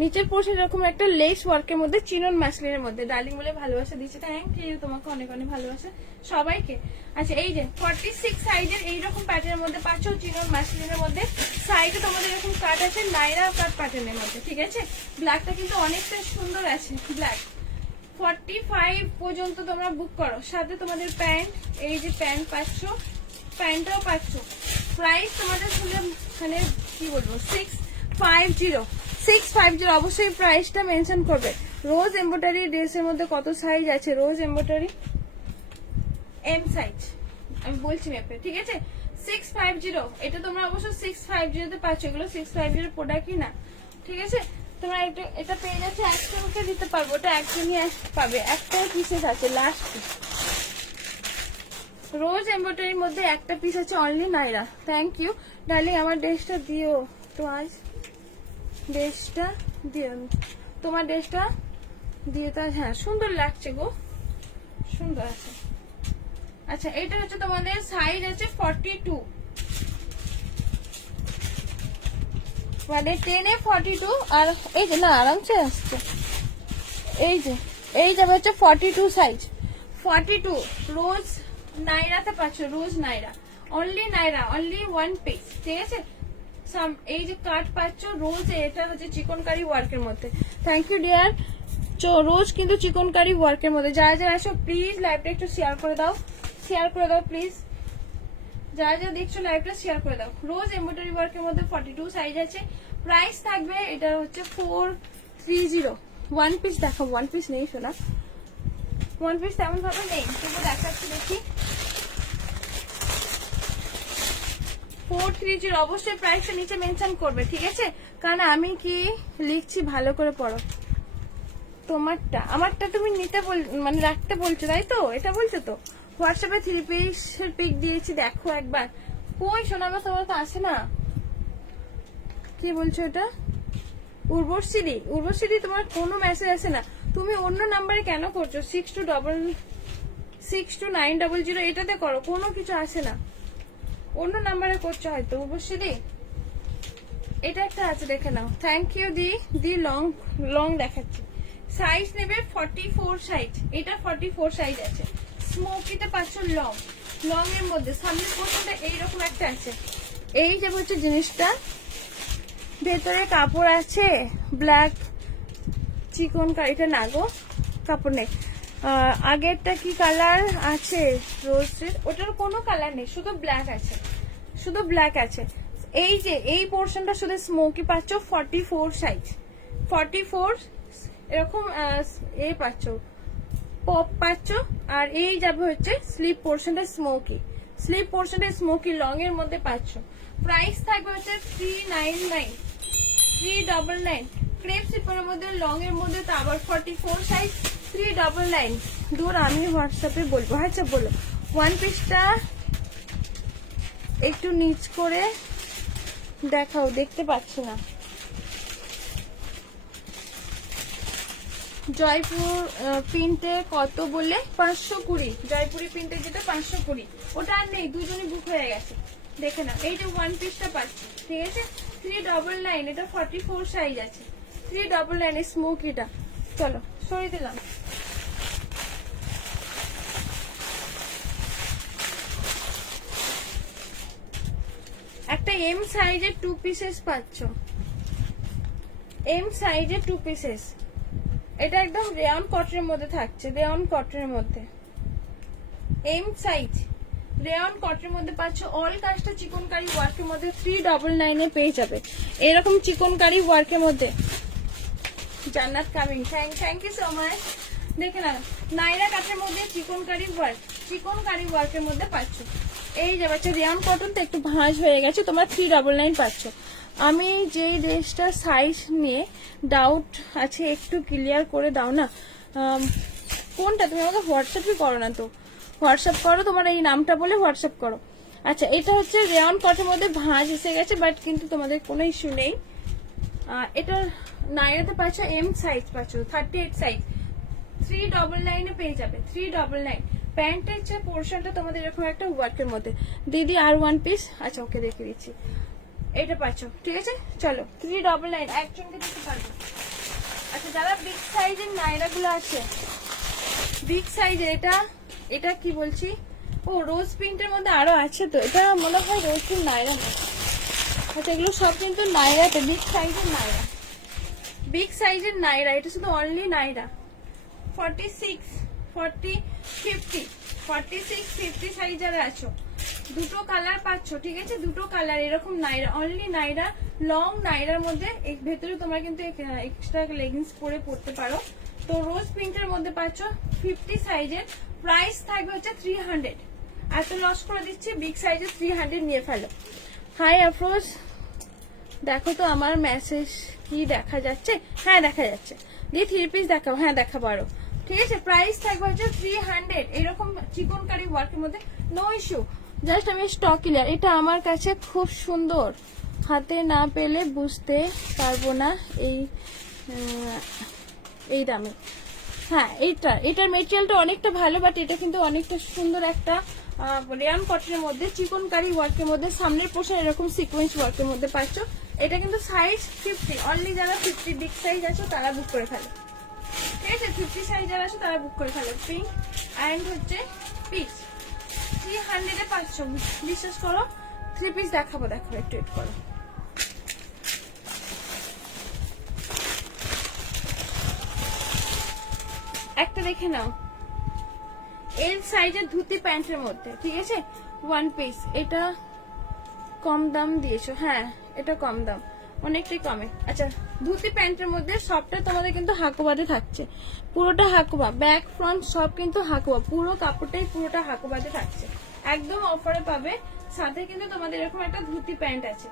নিচের পোর্শন এরকম একটা লেস ওয়ার্কের মধ্যে, চিনন মাসলিনের মধ্যে। ডার্লিং বলে ভালোবাসা দিচ্ছে, থ্যাংক ইউ, তোমাকে অনেক অনেক ভালোবাসা সবাইকে। আচ্ছা এই যে 46 সাইজের এইরকম প্যাটার্নের মধ্যে পাচ্ছ, চিনন মাসলিনের মধ্যে, সাইডে তোমাদের এরকম কাট আছে নাইরা কাট প্যাটার্নের মধ্যে, ঠিক আছে? ব্ল্যাকটা কিন্তু অনেকটা সুন্দর আছে, ব্ল্যাক 45 পর্যন্ত তোমরা বুক করো, সাথে তোমাদের প্যান্ট, এই যে প্যান্ট পাচ্ছ, প্যান্টটাও পাচ্ছ। প্রাইস তোমাদের শুনে মানে কি বলবো, 650 অবশ্যই প্রাইসটা মেনশন করবে। রোজ এমব্রয়ডারি ড্রেসের মধ্যে কত সাইজ আছে? রোজ এমব্রয়ডারি এম সাইজ আমি বলছি মেপে, ঠিক আছে? 650, এটা তোমরা অবশ্য 650 তে পাচ্ছ, এগুলো 650 প্রোডাক্টই না, ঠিক আছে? তোমরা এটা পেয়ে যাচ্ছে, একজনকে দিতে পারবো, ওটা একজনই পাবে, একটা পিসেস আছে, লাস্ট পিস। রোজ এমব্রয়ডারির মধ্যে একটা পিস আছে only Naira, thank you darling. আমার ড্রেসটা দিও তো, আজ ড্রেসটা দিও, তোমার ড্রেসটা দিয়ে তা, হ্যাঁ সুন্দর লাগছে গো, সুন্দর আছে। আচ্ছা এটা হচ্ছে তোমাদের সাইজ আছে 42, মানে 10 এ 42, আর এই যে না আরামসে আসছে, এই যে এই যাবে হচ্ছে 42 সাইজ, 42 রোজ নাইরাতে পাচ্ছ, রোজ নাইরা, অনলি নাইরা, অনলি 1 পিস, ঠিক আছে? এই যে কাট পাচ্ছ রোজ, এটা হচ্ছে চিকনকারি ওয়ার্কের মধ্যে, থ্যাংক ইউ ডিয়ার। রোজ কিন্তু চিকনকারি ওয়ার্কের মধ্যে, যারা যারা আসো প্লিজ লাইভটা একটু শেয়ার করে দাও, শেয়ার করে দাও প্লিজ, যারা যা দেখছো লাইভটা শেয়ার করে দাও। রোজ এমব্রয়ডারি ওয়ার্কের মধ্যে 42 সাইজ আছে, প্রাইস থাকবে এটা হচ্ছে 430। 1 পিস দেখো, 1 পিস নেই শোনা, 1 পিস তেমন ভাবে নেই, তবু দেখাচ্ছি দেখি। 430 অবশ্যই প্রাইসটা নিচে মেনশন করবে, ঠিক আছে? কারণ আমি কি লিখছি ভালো করে পড়ো। তোমারটা আমারটা তুমি নিতে মানে রাখতে বলছো তাই তো, এটা বলছো তো? হোয়াটসঅ্যাপে 3 পিসের পিক দিয়েছি, দেখো একবার। কই শোনাবো, তোমার তো আসে না, কি বলছো এটা? উর্বশী, উর্বশী তোমার কোনো মেসেজ আসে না, তুমি অন্য নাম্বারে কেন করছো? 62662900 এটাতে করো, কোনো কিছু আসে না, অন্য নাম্বারে করছো হয়তো। উর্বশী এটা একটা আছে, দেখে নাও, thank you di long long দেখাচ্ছি, সাইজ নেবে 44 সাইজ, এটা 44 সাইজ আছে, স্মোকিতে পাচ্ছ লং, লং এর মধ্যে সামনের পোর্শনটা এইরকম একটা আছে, এই যে হচ্ছে জিনিসটা, ভেতরে কাপড় আছে ব্ল্যাক চিকন, এটা না গো কাপড় নেই। আগেরটা কি কালার আছে রোজের? ওটার কোনো কালার নেই, শুধু ব্ল্যাক আছে, শুধু ব্ল্যাক আছে। এই যে এই পোর্শনটা শুধু স্মোকি পাচ্ছ, 44 সাইজ, 44 এরকম এ পাচ্ছ, পপ পাচ্ছ, আর এই যাবে হচ্ছে স্লিপ পোর্শনটা স্মোকি, স্লিপ পোর্শনটা স্মোকি লং এর মধ্যে পাচ্ছ। প্রাইস থাকবে হচ্ছে 399 399। ক্রেপ সিপের মধ্যে লং এর মধ্যে তো আবার 44 সাইজ 399। দূর আমি হোয়াটসঅ্যাপে বলবো। আচ্ছা বলো, ওয়ান পিসটা একটু নিচ করে দেখাও, দেখতে পাচ্ছি না। জয়পুর প্রিন্টে কত বলে? 520। জয়পুরি প্রিন্টে যেটা 520, ওটা আর নেই, দুজনই বুক হয়ে গেছে। দেখে না, এই যে ওয়ান পিসটা পাচ্ছি, ঠিক আছে 399। এটা 44 সাইজ আছে, 399 স্মোকিটা। চলো সরিয়ে দিলাম। একটা এম সাইজের 2 পিসেস পাচ্ছ, এম সাইজের 2 পিসেস। এটা একদম রেয়ন কটনের মধ্যে থাকছে, রেয়ন কটনের মধ্যে এম সাইজ রেয়ন কটনের মধ্যে পাচ্ছ। অল কাজটা চিকনকারি ওয়ার্কের মধ্যে 399 এ পেয়ে যাবে। এরকম চিকনকারি ওয়ার্কের মধ্যে। Jannat coming, thank you so much. দেখে না, নাইরা কাঠের মধ্যে চিকনকারি ওয়ার্ক, চিকনকারি ওয়ার্কের মধ্যে পাচ্ছ। এই যে বাচ্চা রেয়ন কটন তো একটু ভাঁজ হয়ে গেছে, তোমরা 399 পাচ্ছ। আমি যেই ড্রেসটার সাইজ নিয়ে ডাউট আছে একটু ক্লিয়ার করে দাও না। কোনটা? তুমি আমাকে হোয়াটসঅ্যাপই করো না তো, হোয়াটসঅ্যাপ করো, তোমার এই নামটা বলে হোয়াটসঅ্যাপ করো। আচ্ছা, এটা হচ্ছে রেয়ন কটনের মধ্যে ভাঁজ এসে গেছে, বাট কিন্তু তোমাদের কোনো ইস্যু নেই। এটা নাইরাতে পাচ্ছ এম সাইজ পাচ্ছ, 38 সাইজ 399 এ পেয়ে যাবে, 399। প্যান্টের যে পোর্শনটা তোমাদের এরকম একটা ওয়ার্কের মধ্যে। দিদি আর ওয়ান পিস, আচ্ছা ওকে দেখে দিচ্ছি, এটা পাচ্ছ, ঠিক আছে। চলো 399 একজনকে দিতে পারবো। আচ্ছা, যারা বিগ সাইজের নাইরা গুলো আছে, বিগ সাইজের, এটা কি বলছি, ও রোজ প্রিন্টের মধ্যে আরো আছে তো, এটা মনে হয় রোজ প্রিন্ট নাইরা না। আচ্ছা, এগুলো সব কিন্তু নাইরাতে, বিগ সাইজের নাইরা, বিগ সাইজের নাইরা। এটা শুধু অনলি নাইরা। 46 40 50 46 50 সাইজের আছো, দুটো কালার পাচ্ছ, ঠিক আছে, দুটো কালার এরকম নাইরা, অনলি নাইরা, লং নাইরার মধ্যে। এর ভেতরে তোমরা কিন্তু এক্সট্রা লেগিংস পরে পড়তে পারো। তো রোজ প্রিন্টের মধ্যে পাচ্ছ 50 সাইজের। প্রাইস থাকবে হচ্ছে 300। এত লস করে দিচ্ছি, বিগ সাইজের 300 নিয়ে ফেলো। হাই আফরোজ, দেখো তো আমার মেসেজ কি দেখা যাচ্ছে? হ্যাঁ দেখা যাচ্ছে। দিয়ে 3 পিস দেখাও, হ্যাঁ দেখাবো আরো, ঠিক আছে। প্রাইস থাকবে হচ্ছে 300। এরকম চিকনকারি ওয়ার্কের মধ্যে, নো ইস্যু। জাস্ট আমি স্টক ক্লিয়ার। এটা আমার কাছে খুব সুন্দর, হাতে না পেলে বুঝতে পারবো না এই দামে। হ্যাঁ, এটার মেটেরিয়ালটা অনেকটা ভালো, বাট এটা কিন্তু অনেকটা সুন্দর একটা রেয়ন কটনের মধ্যে চিকনকারি ওয়ার্কের মধ্যে, সামনের পোর্শন এরকম সিকোয়েন্স ওয়ার্কের মধ্যে পাচ্ছ। এটা কিন্তু সাইজ 50, অনলি যারা 50 বিগ সাইজ আছে তারা বুক করে ফেলে, ঠিক আছে। 50 সাইজ যারা আছে তারা বুক করে ফেলে। পিঙ্ক অ্যান্ড হচ্ছে পিচ 300 এ পাচ্ছ, বিশ্বাস করো। 3 পিস দেখাবো, দেখো একটু ওয়েট করো। একটা দেখে নাও, এল সাইজের ধুতি প্যান্টের মধ্যে, ঠিক আছে, ওয়ান পিস। এটা কম দাম দিয়েছো, হ্যাঁ এটা কম দাম, অনেকটাই কমে। আচ্ছা, ধুতি প্যান্টের মধ্যে সবটা তোমাদের কিন্তু হাকুবাদে থাকছে, পুরোটা হাকুবা, ব্যাক ফ্রন্ট সব কিন্তু হাকুবা, পুরো কাপড়টাই পুরোটা হাকুবাদে থাকছে, একদম অফারে পাবে। সাথে কিন্তু তোমাদের এরকম একটা ধুতি প্যান্ট আছে।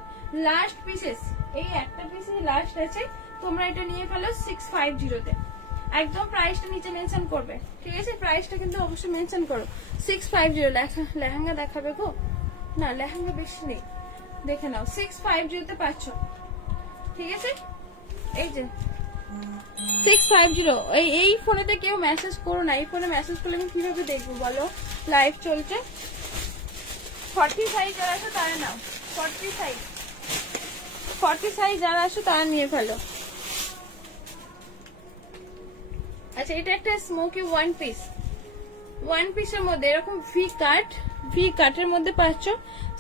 লাস্ট পিসেস, এই একটা পিসে লাস্ট আছে, তোমরা এটা নিয়ে ফেলো 650-তে। একদম প্রাইসটা নিচে মেনশন করবে, ঠিক আছে, প্রাইসটা কিন্তু অবশ্যই মেনশন করো। 650। লেহেঙ্গা দেখাবে গো? না লেহেঙ্গা বেশি নেই, দেখে নাও 650-তে পাচ্ছ, ঠিক আছে। এই যে 650। এই ফোনেতে কেউ মেসেজ করো না, এই ফোনে মেসেজ করলে আমি কিভাবে দেখবো বলো, লাইভ চলছে। 40 সাইজ যারা আসো তারা নাও, 40 সাইজ যারা আসো তারা নিয়ে ফেলো। আচ্ছা, এটা একটা স্মোকি ওয়ান পিসের মধ্যে এরকম ভি কাটের মধ্যে পাচ্ছ।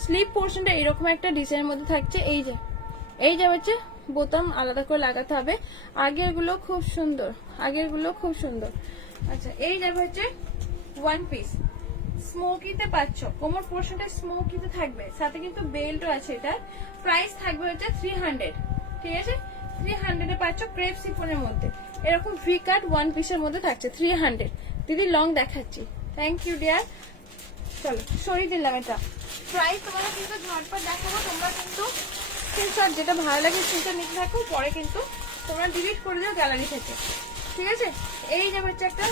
স্লিপ পোর্শনটা এরকম একটা ডিজাইনের মধ্যে থাকছে। এই যে হচ্ছে বোতাম আলাদা করে লাগাতে হবে। আগের গুলো খুব সুন্দর। আচ্ছা, এই যাবে হচ্ছে ওয়ান পিস স্মোকিতে পাচ্ছ, কোমর পোর্শনটা স্মোকিতে থাকবে, সাথে কিন্তু বেল্টও আছে। এটা প্রাইস থাকবে হচ্ছে 300, ঠিক আছে। 300-এ পাচ্ছ, ক্রেপ সিফনের মধ্যে এরকম ভি কাট ওয়ান পিসের মধ্যে থাকছে 300। দিদি লং দেখাচ্ছি, থ্যাংক ইউ ডিয়ার। চলো সরিয়ে দিলাম এটা। প্রাইস তোমাদের কিন্তু ঝটপট দেখাবো, তোমরা কিন্তু স্ক্রিনশট যেটা ভালো লাগে সেটা নিতে থাকো, পরে কিন্তু তোমরা ডিলিট করে দিও গ্যালারি থেকে, ঠিক আছে। এই যে হচ্ছে একটা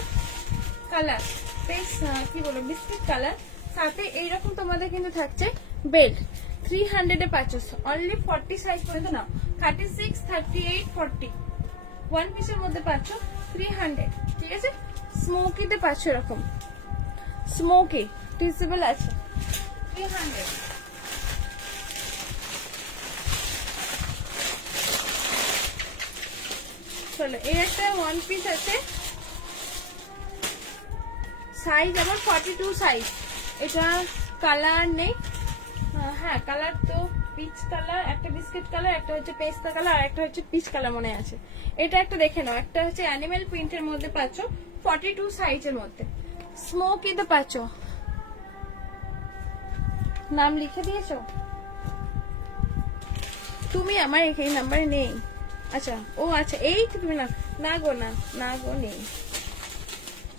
কালার, বেশ কি বলবো বিস্কিট কালার, সাথে এইরকম তোমাদের কিন্তু থাকছে বেল্ট। 300 এ পাচ্ছ, অনলি 40 সাইজ পর্যন্ত নাও, 36, 38, 40 ওয়ান পিসের মধ্যে পাচ্ছ 300, ঠিক আছে। স্মোকিতে পাচ্ছ এরকম, স্মোকি টিসেবল আছে 300। চলো এই একটা ওয়ান পিস আছে, সাইজ আবার 42 সাইজ। এটা কালার নেই, হ্যাঁ কালার তো পিচ কালার, একটা বিস্কিট কালার, একটা হচ্ছে পেস্তা কালার, আর একটা হচ্ছে পিচ কালার মনে আছে। এটা একটা দেখে নাও, একটা হচ্ছে অ্যানিমেল প্রিন্টের মধ্যে পাচ্ছ 42 সাইজের মধ্যে। স্মোকিতে পাচ্ছ, নাম লিখে দিয়েছো তুমি, আমার এই নাম্বারে নেই। আচ্ছা ও আচ্ছা, এই তো তুমি, না না গো, না না গো নেই,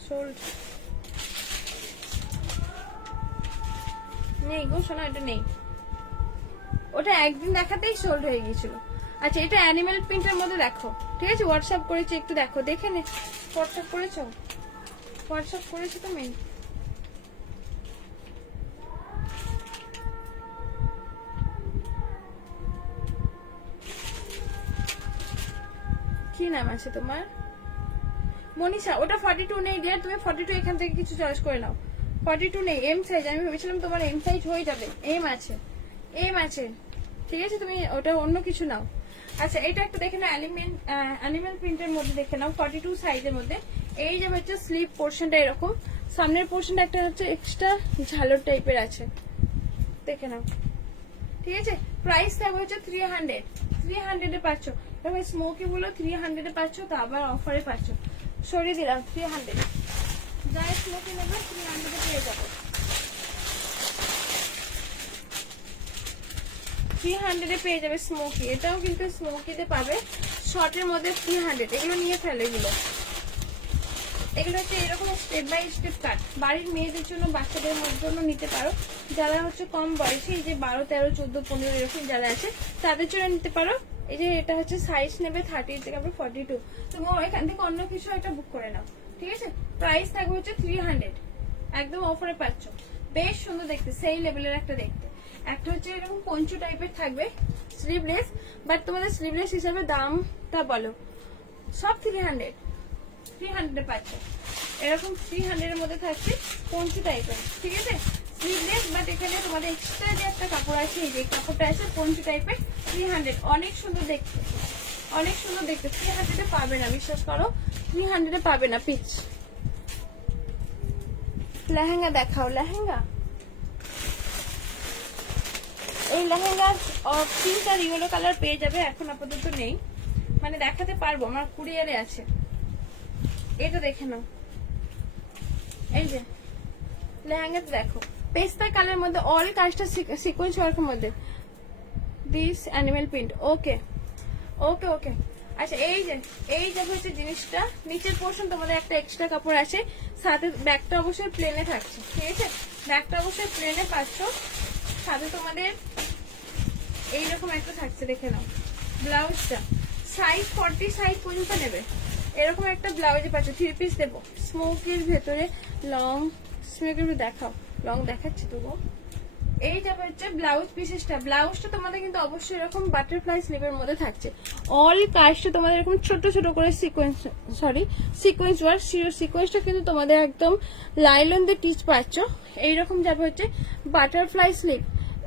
সোল্ড নেই গো শোনা, এটা নেই, ওটা একদিন দেখাতেই সোল্ড হয়ে গিয়েছিল। আচ্ছা এটা অ্যানিমেল প্রিন্টের মধ্যে দেখো, ঠিক আছে। হোয়াটসঅ্যাপ করেছি, একটু দেখো, দেখে নে। হোয়াটসঅ্যাপ করেছো, হোয়াটসঅ্যাপ করেছো তুমি? কি নাম আছে তোমার? মনীষা। ওটা 42 নেই ডিয়ার, তুমি 42 এখান থেকে কিছু চয়েস করে নাও। 42 নেই, এম সাইজ। আমি ভেবেছিলাম তোমার এম সাইজ হয়ে যাবে, এম আছে, এম আছে, ঠিক আছে। তুমি ওটা অন্য কিছু নাও। আচ্ছা এটা একটা দেখে নাও, অ্যানিমেল প্রিন্টের মধ্যে দেখে নাও, 42 সাইজের মধ্যে। এই যে হচ্ছে স্লিভ পোর্শনটা এরকম, সামনের পোর্শনটা একটা হচ্ছে এক্সট্রা ঝালর টাইপের আছে, দেখে নাও, ঠিক আছে। প্রাইস থাকবে হচ্ছে 300, 300 এ পাচ্ছ। তবে স্মোকি গুলো 300 এ পাচ্ছ, তো আবার অফারে পাচ্ছ, সরিয়ে দিলাম 300। যাই স্মোকি নেবে 300 এ পেয়ে যাবো, 300 এ পেয়ে যাবে স্মোকি। এটাও কিন্তু স্মোকিতে পাবে, শর্টের মধ্যে 300। এগুলো নিয়ে ফেলে, এগুলো হচ্ছে এরকম স্টেপ বাই স্টেপ কাট, বাড়ির মেয়েদের জন্য, বাচ্চাদের জন্য নিতে পারো। যারা হচ্ছে কম বয়সী, এই যে 12, 13, 14, 15 এরকম যারা আছে তাদের জন্য নিতে পারো। এই যে এটা হচ্ছে সাইজ নেবে 30 থেকে 42, তুমি এখান থেকে অন্য কিছু একটা বুক করে নাও, ঠিক আছে। প্রাইস থাকবে হচ্ছে 300, একদম অফারে পাচ্ছ। বেশ সুন্দর দেখতে, সেই লেভেলের একটা দেখতে। একটা হচ্ছে এরকম পঞ্চু টাইপের থাকবে, স্লিভলেস, বাট তোমাদের স্লিভলেস হিসাবে দামটা বলো। সব 300, 300 পাচ্ছে এরকম, 300 এর মধ্যে থাকছে পঞ্চু টাইপের, ঠিক আছে। স্লিভলেস, বাট এখানে তোমাদের এক্সট্রা যে একটা কাপড় আছে, এই যে কাপড়টা আছে পঞ্চু টাইপের, 300। অনেক সুন্দর দেখতে, অনেক সুন্দর দেখতে। 300 এ পাবে না, বিশ্বাস করো, 300 এ পাবে না পিচ। লেহেঙ্গা দেখাও, লেহেঙ্গা। এই লেহেঙ্গার পিঙ্ক আর ইয়েলো কালার পেয়ে যাবে, এখন আপাতত নেই, মানে দেখাতে পারবো, আমার কুরিয়ারে আছে। এটা দেখে নাও, এই যে লেহেঙ্গাতে দেখো, পেস্তা কালার মধ্যে, অল কাজটা সিকোয়েন্স ওয়ার্কের মধ্যে, দিস অ্যানিমেল প্রিন্ট। ওকে ওকে ওকে। আচ্ছা এই যে হচ্ছে জিনিসটা, নিচের পোর্শন তোমাদের একটা এক্সট্রা কাপড় আছে, সাথে ব্যাগটা অবশ্যই প্লেনে থাকছে, ঠিক আছে। ব্যাগটা অবশ্যই প্লেনে পাচ্ছ, সাথে তোমাদের এইরকম একটা থাকছে, দেখে নাও। ব্লাউজটা সাইজ 40 সাইজ পর্যন্ত নেবে, এরকম একটা ব্লাউজে পাচ্ছ, 3 পিস দেবো। স্মোকির ভেতরে লং, স্মোকির দেখাও, লং দেখাচ্ছি তবু। এইটা হচ্ছে ব্লাউজ পিসেসটা, ব্লাউজটা তোমাদের কিন্তু অবশ্যই এরকম বাটারফ্লাই স্লিভের মধ্যে থাকছে। অল কাজটা তোমাদের এরকম ছোট ছোট করে সিকোয়েন্স ওয়ার্ক, সিকোয়েন্সটা কিন্তু তোমাদের একদম লাইলন দিয়ে টিচ পাচ্ছ। এইরকম যাবে হচ্ছে বাটারফ্লাই স্লিভ।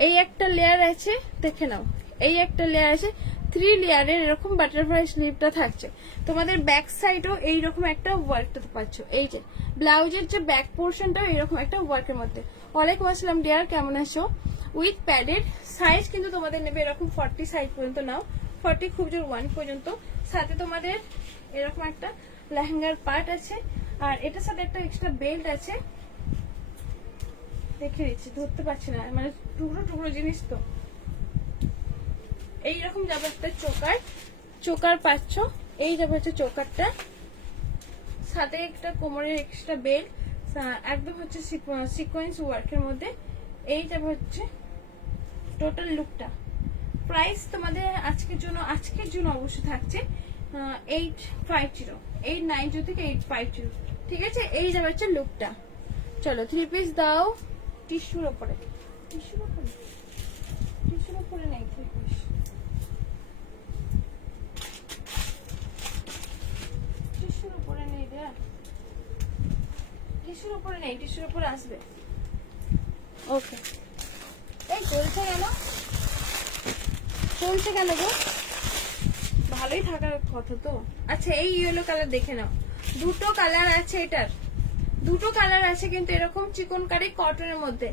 এই একটা লেয়ার আছে, দেখে নাও, এই একটা লেয়ার আছে, 3 লেয়ারের এরকম বাটারফ্লাই স্লিভটা থাকছে। তোমাদের ব্যাক সাইডও এইরকম একটা ওয়ার্কটা পাচ্ছ। এই যে ব্লাউজের যে ব্যাক পোর্শনটাও এইরকম একটা ওয়ার্কের মধ্যে। ওয়ালাইকুম আসসালাম ডিয়ার, কেমন আছো? উইথ প্যাডেড, সাইজ কিন্তু তোমাদের নেবে এরকম 40 সাইজ পর্যন্ত নাও, 40 খুব জোর 1 পর্যন্ত। সাথে তোমাদের এরকম একটা লেহেঙ্গার পার্ট আছে, আর এটার সাথে একটা এক্সট্রা বেল্ট আছে, দেখে দিচ্ছি, ধরতে পারছি না, মানে টুকরো টুকরো জিনিস তো। এইরকম যাবে একটা চোকার পাচ্ছ, এই যাবে হচ্ছে চোকারটা, সাথে একটা কোমরের এক্সট্রা বেল্ট, একদম হচ্ছে সিকোয়েন্স ওয়ার্কের মধ্যে। এইটা হচ্ছে টোটাল লুকটা। প্রাইস তোমাদের আজকের জন্য অবশ্যই থাকছে 850, 890 থেকে 850, ঠিক আছে? এই যাবে হচ্ছে লুকটা। চলো 3 পিস দাও টিস্যুর ওপরে, টিস্যুর ওপরে নেই 3 পিস, টিস্যুর ওপরে নেই রে, টিস্যুর ওপরে নেই, টিস্যুর ওপরে আসবে। ওকে, এই চলছে কেন গো? ভালোই থাকার কথা তো। আচ্ছা এই ইয়েলো কালার দেখে নাও, দুটো কালার আছে এটার, দুটো কালার আছে কিন্তু এরকম চিকনকারি কটনের মধ্যে,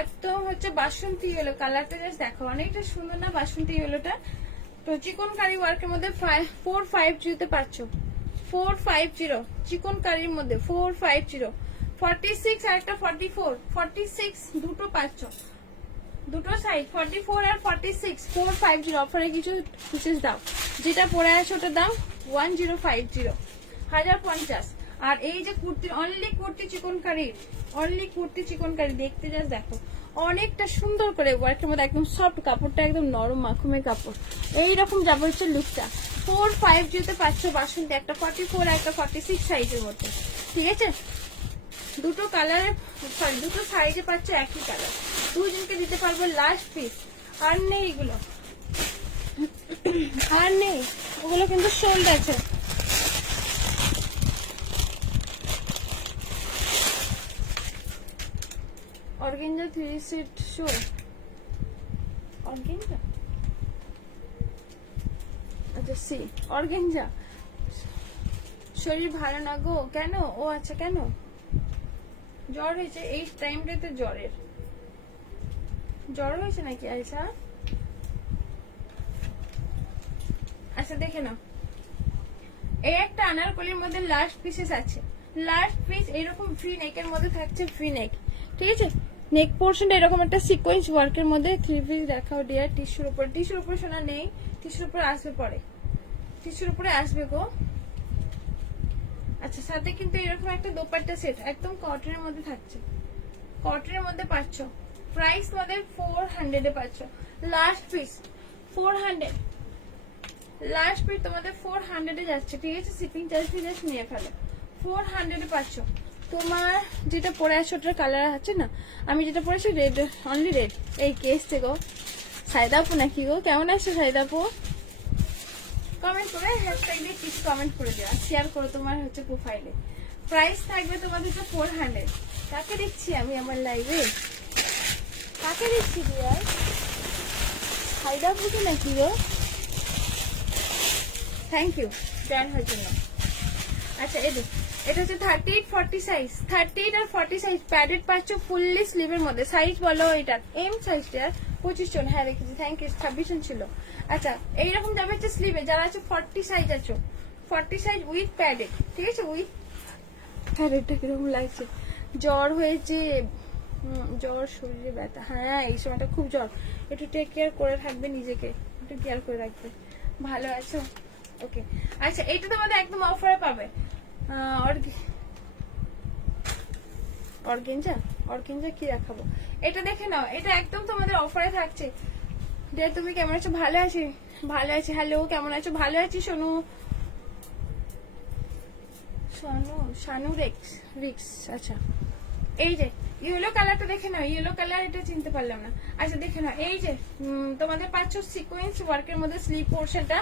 একদম হচ্ছে বাসন্তী ইয়েলো কালারটা। জাস্ট দেখো অনেকটা সুন্দর না বাসন্তী ইয়েলোটা? তো চিকনকারি ওয়ার্কের মধ্যে 450 তে পাচ্ছ, 450 চিকনকারির মধ্যে 450, 46 আর একটা 44, 46 দুটো পাচ্ছ, দুটো সাইজ 44 আর 46, 450 অফারে কিছু পিসেস দাও। যেটা পরে আছে ওটার দাম 1050, 1050। আর এই যে কুর্তি, অনলি কুর্তি চিকনকারি দেখতে জাস্ট দেখো অনেকটা সুন্দর করে ওয়ার্কের মধ্যে, একদম সফট কাপড়টা, একদম নরম মাখুমের কাপড়। এইরকম যাবে হচ্ছে লুকটা। 450 তে পাচ্ছ বাসন্তী, একটা 44 আর একটা 46 সাইজের মধ্যে, ঠিক আছে? দুটো কালারে দুটো সাইজে পাচ্ছ একই কালার, দুজনকে দিতে পারবো লাস্ট পিস। আর নেই এগুলো, আর নেই, ওগুলো কিন্তু সোল্ড আছে। অর্গেঞ্জা 3 সেট শো, অর্গেঞ্জা, আচ্ছা সি অর্গেঞ্জা। শরীর ভালো না গো? কেন? ও আচ্ছা, কেন জ্বর হয়েছে? এই টাইমটাতে জ্বর হয়েছে নাকি আয়সা? আচ্ছা দেখে নাও, এই একটা আনারকলির মধ্যে লাস্ট পিসেস আছে, লাস্ট পিস এরকম ফ্রি নেকের মধ্যে থাকছে, ফ্রি নেক, ঠিক আছে? নেক পোর্শনটা এরকম একটা সিকোয়েন্স ওয়ার্কের মধ্যে। 3 পিস দেখাও ডিয়ার। টিস্যুর উপর শোনা নেই, টিস্যুর উপরে আসবে পরে, টিস্যুর উপরে আসবে গো। আচ্ছা সাথে কিন্তু এরকম একটা দোপাট্টা সেট একদম কটনের মধ্যে থাকছে, কটনের মধ্যে পাচ্ছ। প্রাইস তোমাদের 400 এ পাচ্ছ, লাস্ট পিস 400, লাস্ট পিস তোমাদের 400 এ যাচ্ছে, ঠিক আছে? শিপিং চার্জ ফি জাস্ট নিয়ে ফেলো, 400 এ পাচ্ছ। তোমার যেটা পরে আছে ওটার কালার আছে না, আমি যেটা পরেছি রেড, অনলি রেড। এই কেস গো সাইদাপু নাকি গো? কেমন আছো সাইদাপু? কমেন্ট করে হ্যাশট্যাগ দিয়ে কিছু কমেন্ট করে দেওয়া, শেয়ার করো তোমার হচ্ছে প্রোফাইলে। প্রাইস থাকবে তোমাদের তো 400। কাকে দেখছি আমি আমার লাইভে? কাকে দেখছি ডিয়ার? সাইদাপুকে নাকি গো? থ্যাংক ইউ জয়েন হওয়ার জন্য। আচ্ছা এটা হচ্ছে 38, 40 সাইজ, 38 আর 40 সাইজ প্যাডেড পাচ্ছ ফুললি স্লিভের মধ্যে। সাইজ বলো এটা এম সাইজটা 25 জন, হ্যাঁ রেখেছি, থ্যাংক ইউ, 26 জন ছিল। আচ্ছা এইরকম যাবে হচ্ছে স্লিভে, যারা আছে 40 সাইজ আছো, 40 সাইজ উইথ প্যাডেড, ঠিক আছে? উইথ প্যাডেডটা কিরকম লাগছে? জ্বর হয়েছে, জ্বর, শরীরে ব্যথা, হ্যাঁ এই সময়টা খুব জ্বর, একটু টেক কেয়ার করে থাকবে, নিজেকে একটু কেয়ার করে রাখবে। ভালো আছো? ওকে। আচ্ছা এটা তোমাদের একদম অফারে পাবে। অর্গেঞ্জা কি দেখাবো? এটা দেখে নাও, এটা একদম তোমাদের অফারে থাকছে। তুমি কেমন আছো? ভালো আছি। হ্যালো কেমন আছো? ভালো আছি সোনু, শানু রিক্স। আচ্ছা এই যে ইয়েলো কালারটা দেখে নাও, ইয়েলো কালার, এটা চিনতে পারলাম না। আচ্ছা দেখে নাও, এই যে তোমাদের পাচ্ছ সিকোয়েন্স ওয়ার্কের মধ্যে স্লিভ পোর্শনটা,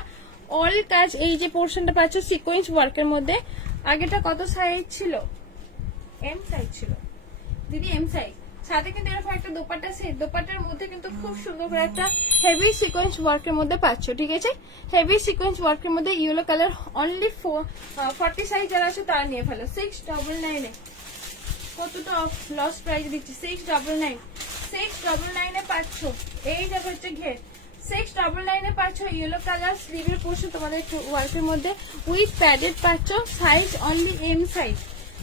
অল কাজ, এই যে পোর্শনটা পাচ্ছ সিকোয়েন্স ওয়ার্কের মধ্যে। আগেটা কত সাইজ ছিল? এম সাইজ ছিল দিদি, এম সাইজ। সাথে কিন্তু এরকম একটা দোপাট্টা সেট, দোপাট্টার মধ্যে কিন্তু খুব সুন্দর করে একটা হেভি সিকোয়েন্স ওয়ার্কের মধ্যে পাচ্ছ, ঠিক আছে? হেভি সিকোয়েন্স ওয়ার্কের মধ্যে ইয়েলো কালার, অনলি 40 সাইজ যারা আছে তারা নিয়ে ফেলো। 699 এ কতটা লস প্রাইস দিচ্ছি, 699 এ পাচ্ছ। এই যাবে হচ্ছে ঘের, 699 এ পাচ্ছ ইয়েলো কালার স্লিভের পোর্শন তোমাদের ওয়ার্কের মধ্যে উইথ প্যাডেড পাচ্ছ। সাইজ অনলি এম সাইজ,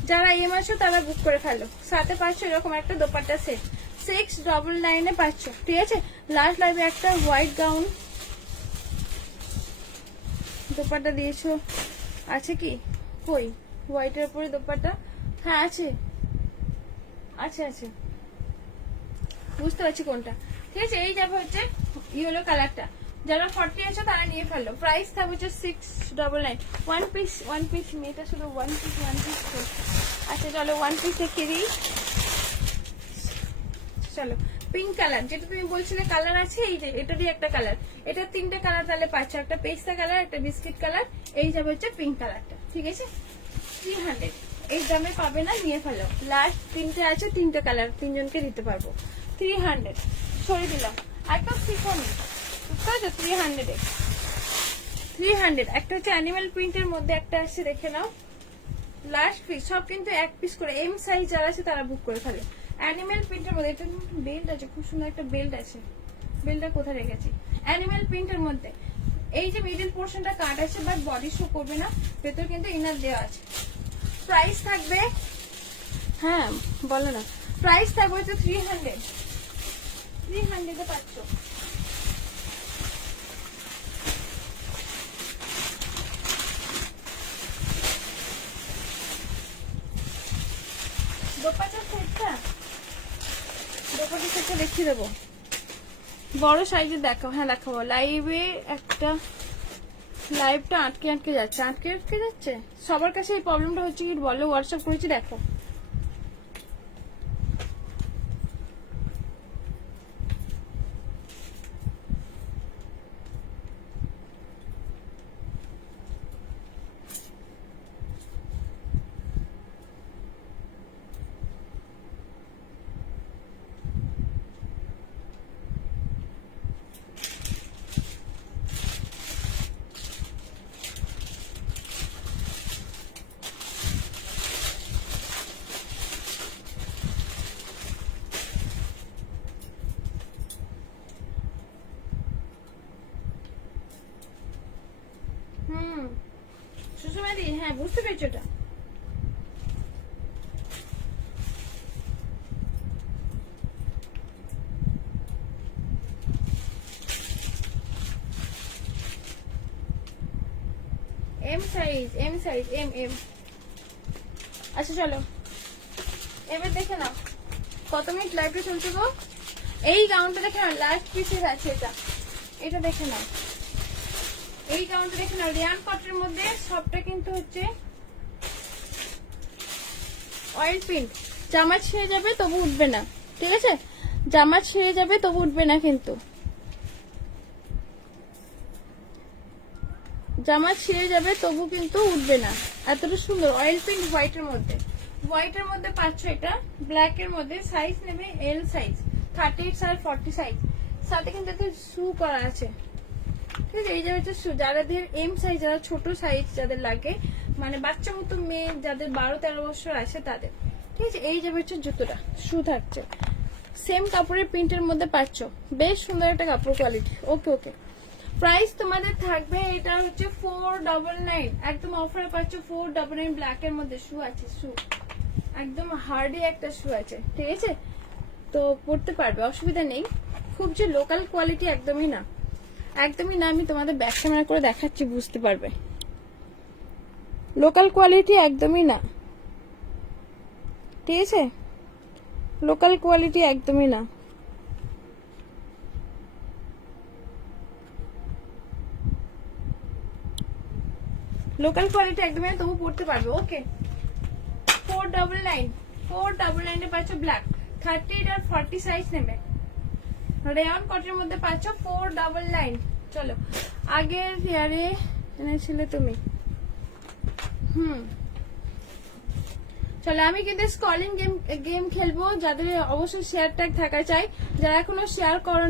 যারা এম আছো তারা বুক করে ফেলো। সাথে পাচ্ছ এরকম একটা দোপাট্টা সেট, 699 এ পাচ্ছ, ঠিক আছে? লাস্ট লাইভে একটা হোয়াইট গাউন দোপাট্টা দিয়েছো, আছে কি? কই হোয়াইটের উপরে দোপাট্টা? হ্যাঁ আছে, আচ্ছা আচ্ছা, বুঝতে পারছি কোনটা। ঠিক আছে, এই যাবে হচ্ছে ইয়েলো কালারটা। যারা 40 আছে তারা নিয়ে ফেললো। প্রাইস থাকবে হচ্ছে 699। ওয়ান পিস মেয়েটা শুধু ওয়ান পিস। আচ্ছা চলো ওয়ান পিস দেখিয়ে দিই। চলো পিঙ্ক কালার, যেটা তুমি বলছিলে কালার আছে, এই যে এটারই একটা কালার। এটা 3টে কালার তাহলে পাচ্ছ, একটা পেস্তা কালার, একটা বিস্কিট কালার, এই যাবে হচ্ছে পিঙ্ক কালারটা। ঠিক আছে, 300। এই দামে পাবে না, নিয়ে ফেলো। লাস্ট 3টে আছে, 3টে কালার, 3জনকে দিতে পারবো। 300 সরিয়ে দিলাম। একদম শিখুন, বুঝতে পারছো? 300 300। একটা হচ্ছে অ্যানিমাল প্রিন্টের মধ্যে একটা আসছে, দেখে নাও। লাস্ট পিস, সব কিন্তু এক পিস করে। এম সাইজ যারা আছে তারা বুক করে ফেলে। অ্যানিমাল প্রিন্টের মধ্যে এটা বেল্ট আছে, খুব সুন্দর একটা বেল্ট আছে। বেল্টটা কোথায় রেখেছি? অ্যানিমাল প্রিন্টের মধ্যে এই যে মিডল পোর্শনটা কাট আছে, বাট বডি শো করবে না, ভেতর কিন্তু ইনার দেওয়া আছে। প্রাইস থাকবে, হ্যাঁ বলো না, প্রাইস থাকবে হচ্ছে 300। 300 পাচ্ছ। দোপাটার সেটটা, দোপাটার সেটটা দেখিয়ে দেবো। বড় সাইজের দেখো, হ্যাঁ দেখাবো। লাইভে একটা, লাইভটা আটকে আটকে যাচ্ছে, আটকে আটকে যাচ্ছে। সবার কাছে এই প্রবলেমটা হচ্ছে কি বলো? হোয়াটসঅ্যাপ করেছি, দেখো। সুষমাদি, হ্যাঁ বুঝতে পেরেছো এটা। M size, M size, M M. আচ্ছা চলো এবার দেখে নাও কত মিনিট লাইভটা চলছে গো। এই গাউনটা দেখে নাও, লাস্ট পিসের আছে এটা। এটা দেখে নাও, এই গাউনটা দেখে নাও, রিয়ান কটের মধ্যে। সবটা কিন্তু হচ্ছে অয়েল প্রিন্ট। জামা ছিঁড়ে যাবে তবু উঠবে না, ঠিক আছে? জামা ছিঁড়ে যাবে তবু উঠবে না, কিন্তু জামা ছিঁড়ে যাবে তবু কিন্তু উঠবে না। এতটা সুন্দর অয়েল প্রিন্ট হোয়াইটের মধ্যে। হোয়াইটের মধ্যে পাচ্ছ এটা, ব্ল্যাক এর মধ্যে। সাইজ নেবে এল সাইজ, 38 আর 40 সাইজ। সাথে কিন্তু একটা শু করা আছে, ঠিক আছে? এই যে হচ্ছে শু, যাদের এম সাইজ, যারা ছোট সাইজ যাদের লাগে, মানে বাচ্চা মতো মেয়ে যাদের 12-13 বছর আছে তাদের, ঠিক আছে? এই যে হচ্ছে জুতোটা, শু থাকছে। সেম কাপড়ের প্রিন্টের মধ্যে পাচ্ছ, বেশ সুন্দর একটা কাপড় কোয়ালিটি। ওকে ওকে, প্রাইস তোমাদের থাকবে এটা হচ্ছে 499। একদম অফারে পাচ্ছ 499। ব্ল্যাক এর মধ্যে শু আছে, শু একদম হার্ডি একটা শু আছে, ঠিক আছে? তো পড়তে পারবে, অসুবিধা নেই। খুব যে লোকাল কোয়ালিটি একদমই না, একদমই না। আমি তোমাদের ব্যাক ক্যামেরা করে দেখাচ্ছি, বুঝতে পারবে। লোকাল কোয়ালিটি একদমই না, ঠিক আছে? লোকাল কোয়ালিটি একদমই না। লোকাল কোয়ালিটি একদমই না, তবু পড়তে পারবে। ওকে, 499। 499 পাচ্ছ ব্ল্যাক, 38 আর 40 সাইজ নেবে। রেয়ন কটের মধ্যে পাচ্ছ 499। চলো আগের হেয়ারে এনেছিলে তুমি। চলো আমি কিন্তু স্কলিং গেম খেলবো। যাদের অবশ্যই শেয়ার ট্যাগ থাকা চাই, যারা এখনো শেয়ার করো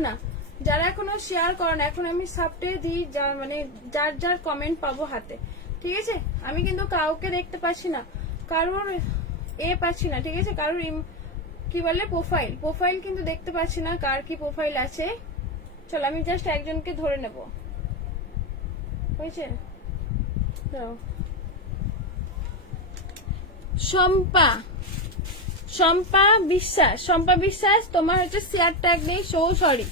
না, এখন আমি সাবটে দিই, মানে যার যার কমেন্ট পাবো হাতে, ঠিক আছে? আমি কিন্তু কাউকে দেখতে পাচ্ছি না, কারোর পাচ্ছি না, ঠিক আছে? কারোর কি বলে প্রোফাইল কিন্তু দেখতে পাচ্ছি না, কার কি প্রোফাইল আছে। চলো আমি জাস্ট একজনকে ধরে নেব, হয়েছে? শম্পা বিশ্বাস, তোমার হচ্ছে শেয়ার ট্যাগ নেই, সো সরি।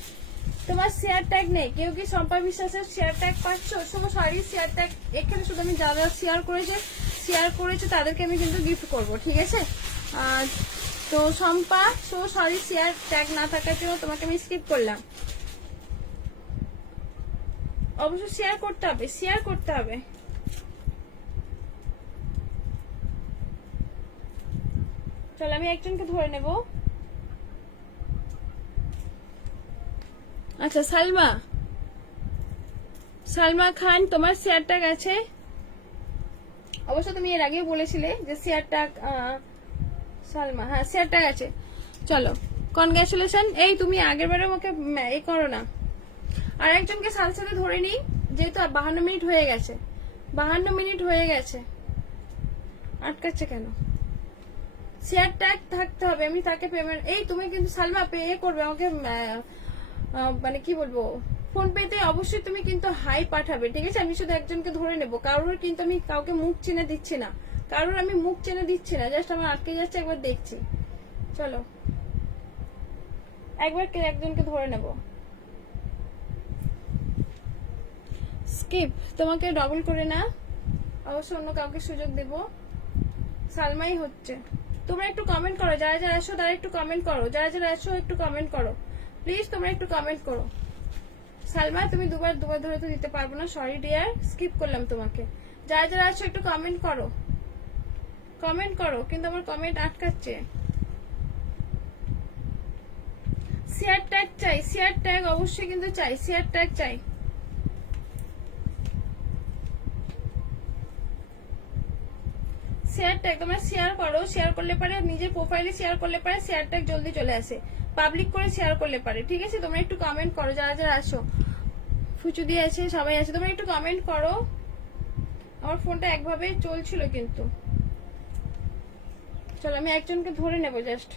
তোমার শেয়ার ট্যাগ নেই। কেউ কি শম্পা বিশ্বাসের শেয়ার ট্যাগ পাচ্ছ? সো সরি, শেয়ার ট্যাগ এখানে শুধু আমি যারা শেয়ার করেছে তাদেরকে আমি কিন্তু গিফট করব, ঠিক আছে? আর তো Shampa, so sorry share tag না থাকার জন্য তোমাকে আমি স্কিপ করলাম। অবশ্য শেয়ার করতে হবে, শেয়ার করতে হবে। চলো আমি একজনকে ধরে নেব। আচ্ছা সালমা, সালমা খান তোমার শেয়ার ট্যাগ আছে। অবশ্য তুমি এর আগেও বলেছিলে যে শেয়ার ট্যাগ, সালমা হ্যাঁ শেয়ার ট্যাগ আছে। চলো কনগ্রাচুলেশন। এই তুমি আগের বারে আমাকে এই করো না। আর একজনকে সাথে সাথে ধরে নিই, যেহেতু 52 মিনিট হয়ে গেছে। 52 মিনিট হয়ে গেছে, আটকাচ্ছে কেন? শেয়ার ট্যাগ থাকতে হবে, আমি তাকে পেমেন্ট। এই তুমি কিন্তু সালমা পে করবে আমাকে, মানে কি বলবো, ফোন পেতে অবশ্যই তুমি কিন্তু হাই পাঠাবে, ঠিক আছে? আমি শুধু একজনকে ধরে নেব, কারোর কিন্তু আমি কাউকে মুখ চিনে দিচ্ছি না, কারোর আমি মুখ চিনে দিচ্ছি না, জাস্ট আমার আটকে যাচ্ছে, একবার দেখছি। চলো একবার একজনকে ধরে নেব। স্কিপ, তোমাকে ডবল করে না, অবশ্য অন্য কাউকে সুযোগ দেব। সালমাই হচ্ছে। তোমরা একটু কমেন্ট করো, যারা যারা আসো তারা একটু কমেন্ট করো, যারা যারা আসো একটু কমেন্ট করো প্লিজ, তোমরা একটু কমেন্ট করো। সালমা তুমি দুবার ধরে তো দিতে পারবো না, সরি ডিয়ার, স্কিপ করলাম তোমাকে। যারা যারা আসো একটু কমেন্ট করো, কমেন্ট করো, কিন্তু আমার কমেন্ট আটকাচ্ছে। শেয়ার ট্যাগ চাই, শেয়ার ট্যাগ অবশ্যই কিন্তু চাই, শেয়ার ট্যাগ চাই। শেয়ার ট্যাগ তোমরা শেয়ার করো, শেয়ার করলে পারে নিজের প্রোফাইলে শেয়ার করলে পারে শেয়ার ট্যাগ জলদি চলে আসে, পাবলিক করে শেয়ার করলে পারে, ঠিক আছে? তোমরা একটু কমেন্ট করো, যারা যারা আসো, ফুচু দিয়ে আছে, সবাই আছে, তোমরা একটু কমেন্ট করো। আমার ফোনটা একভাবে চলছিল কিন্তু। চলো আমি একজনকে ধরে নেব, জাস্ট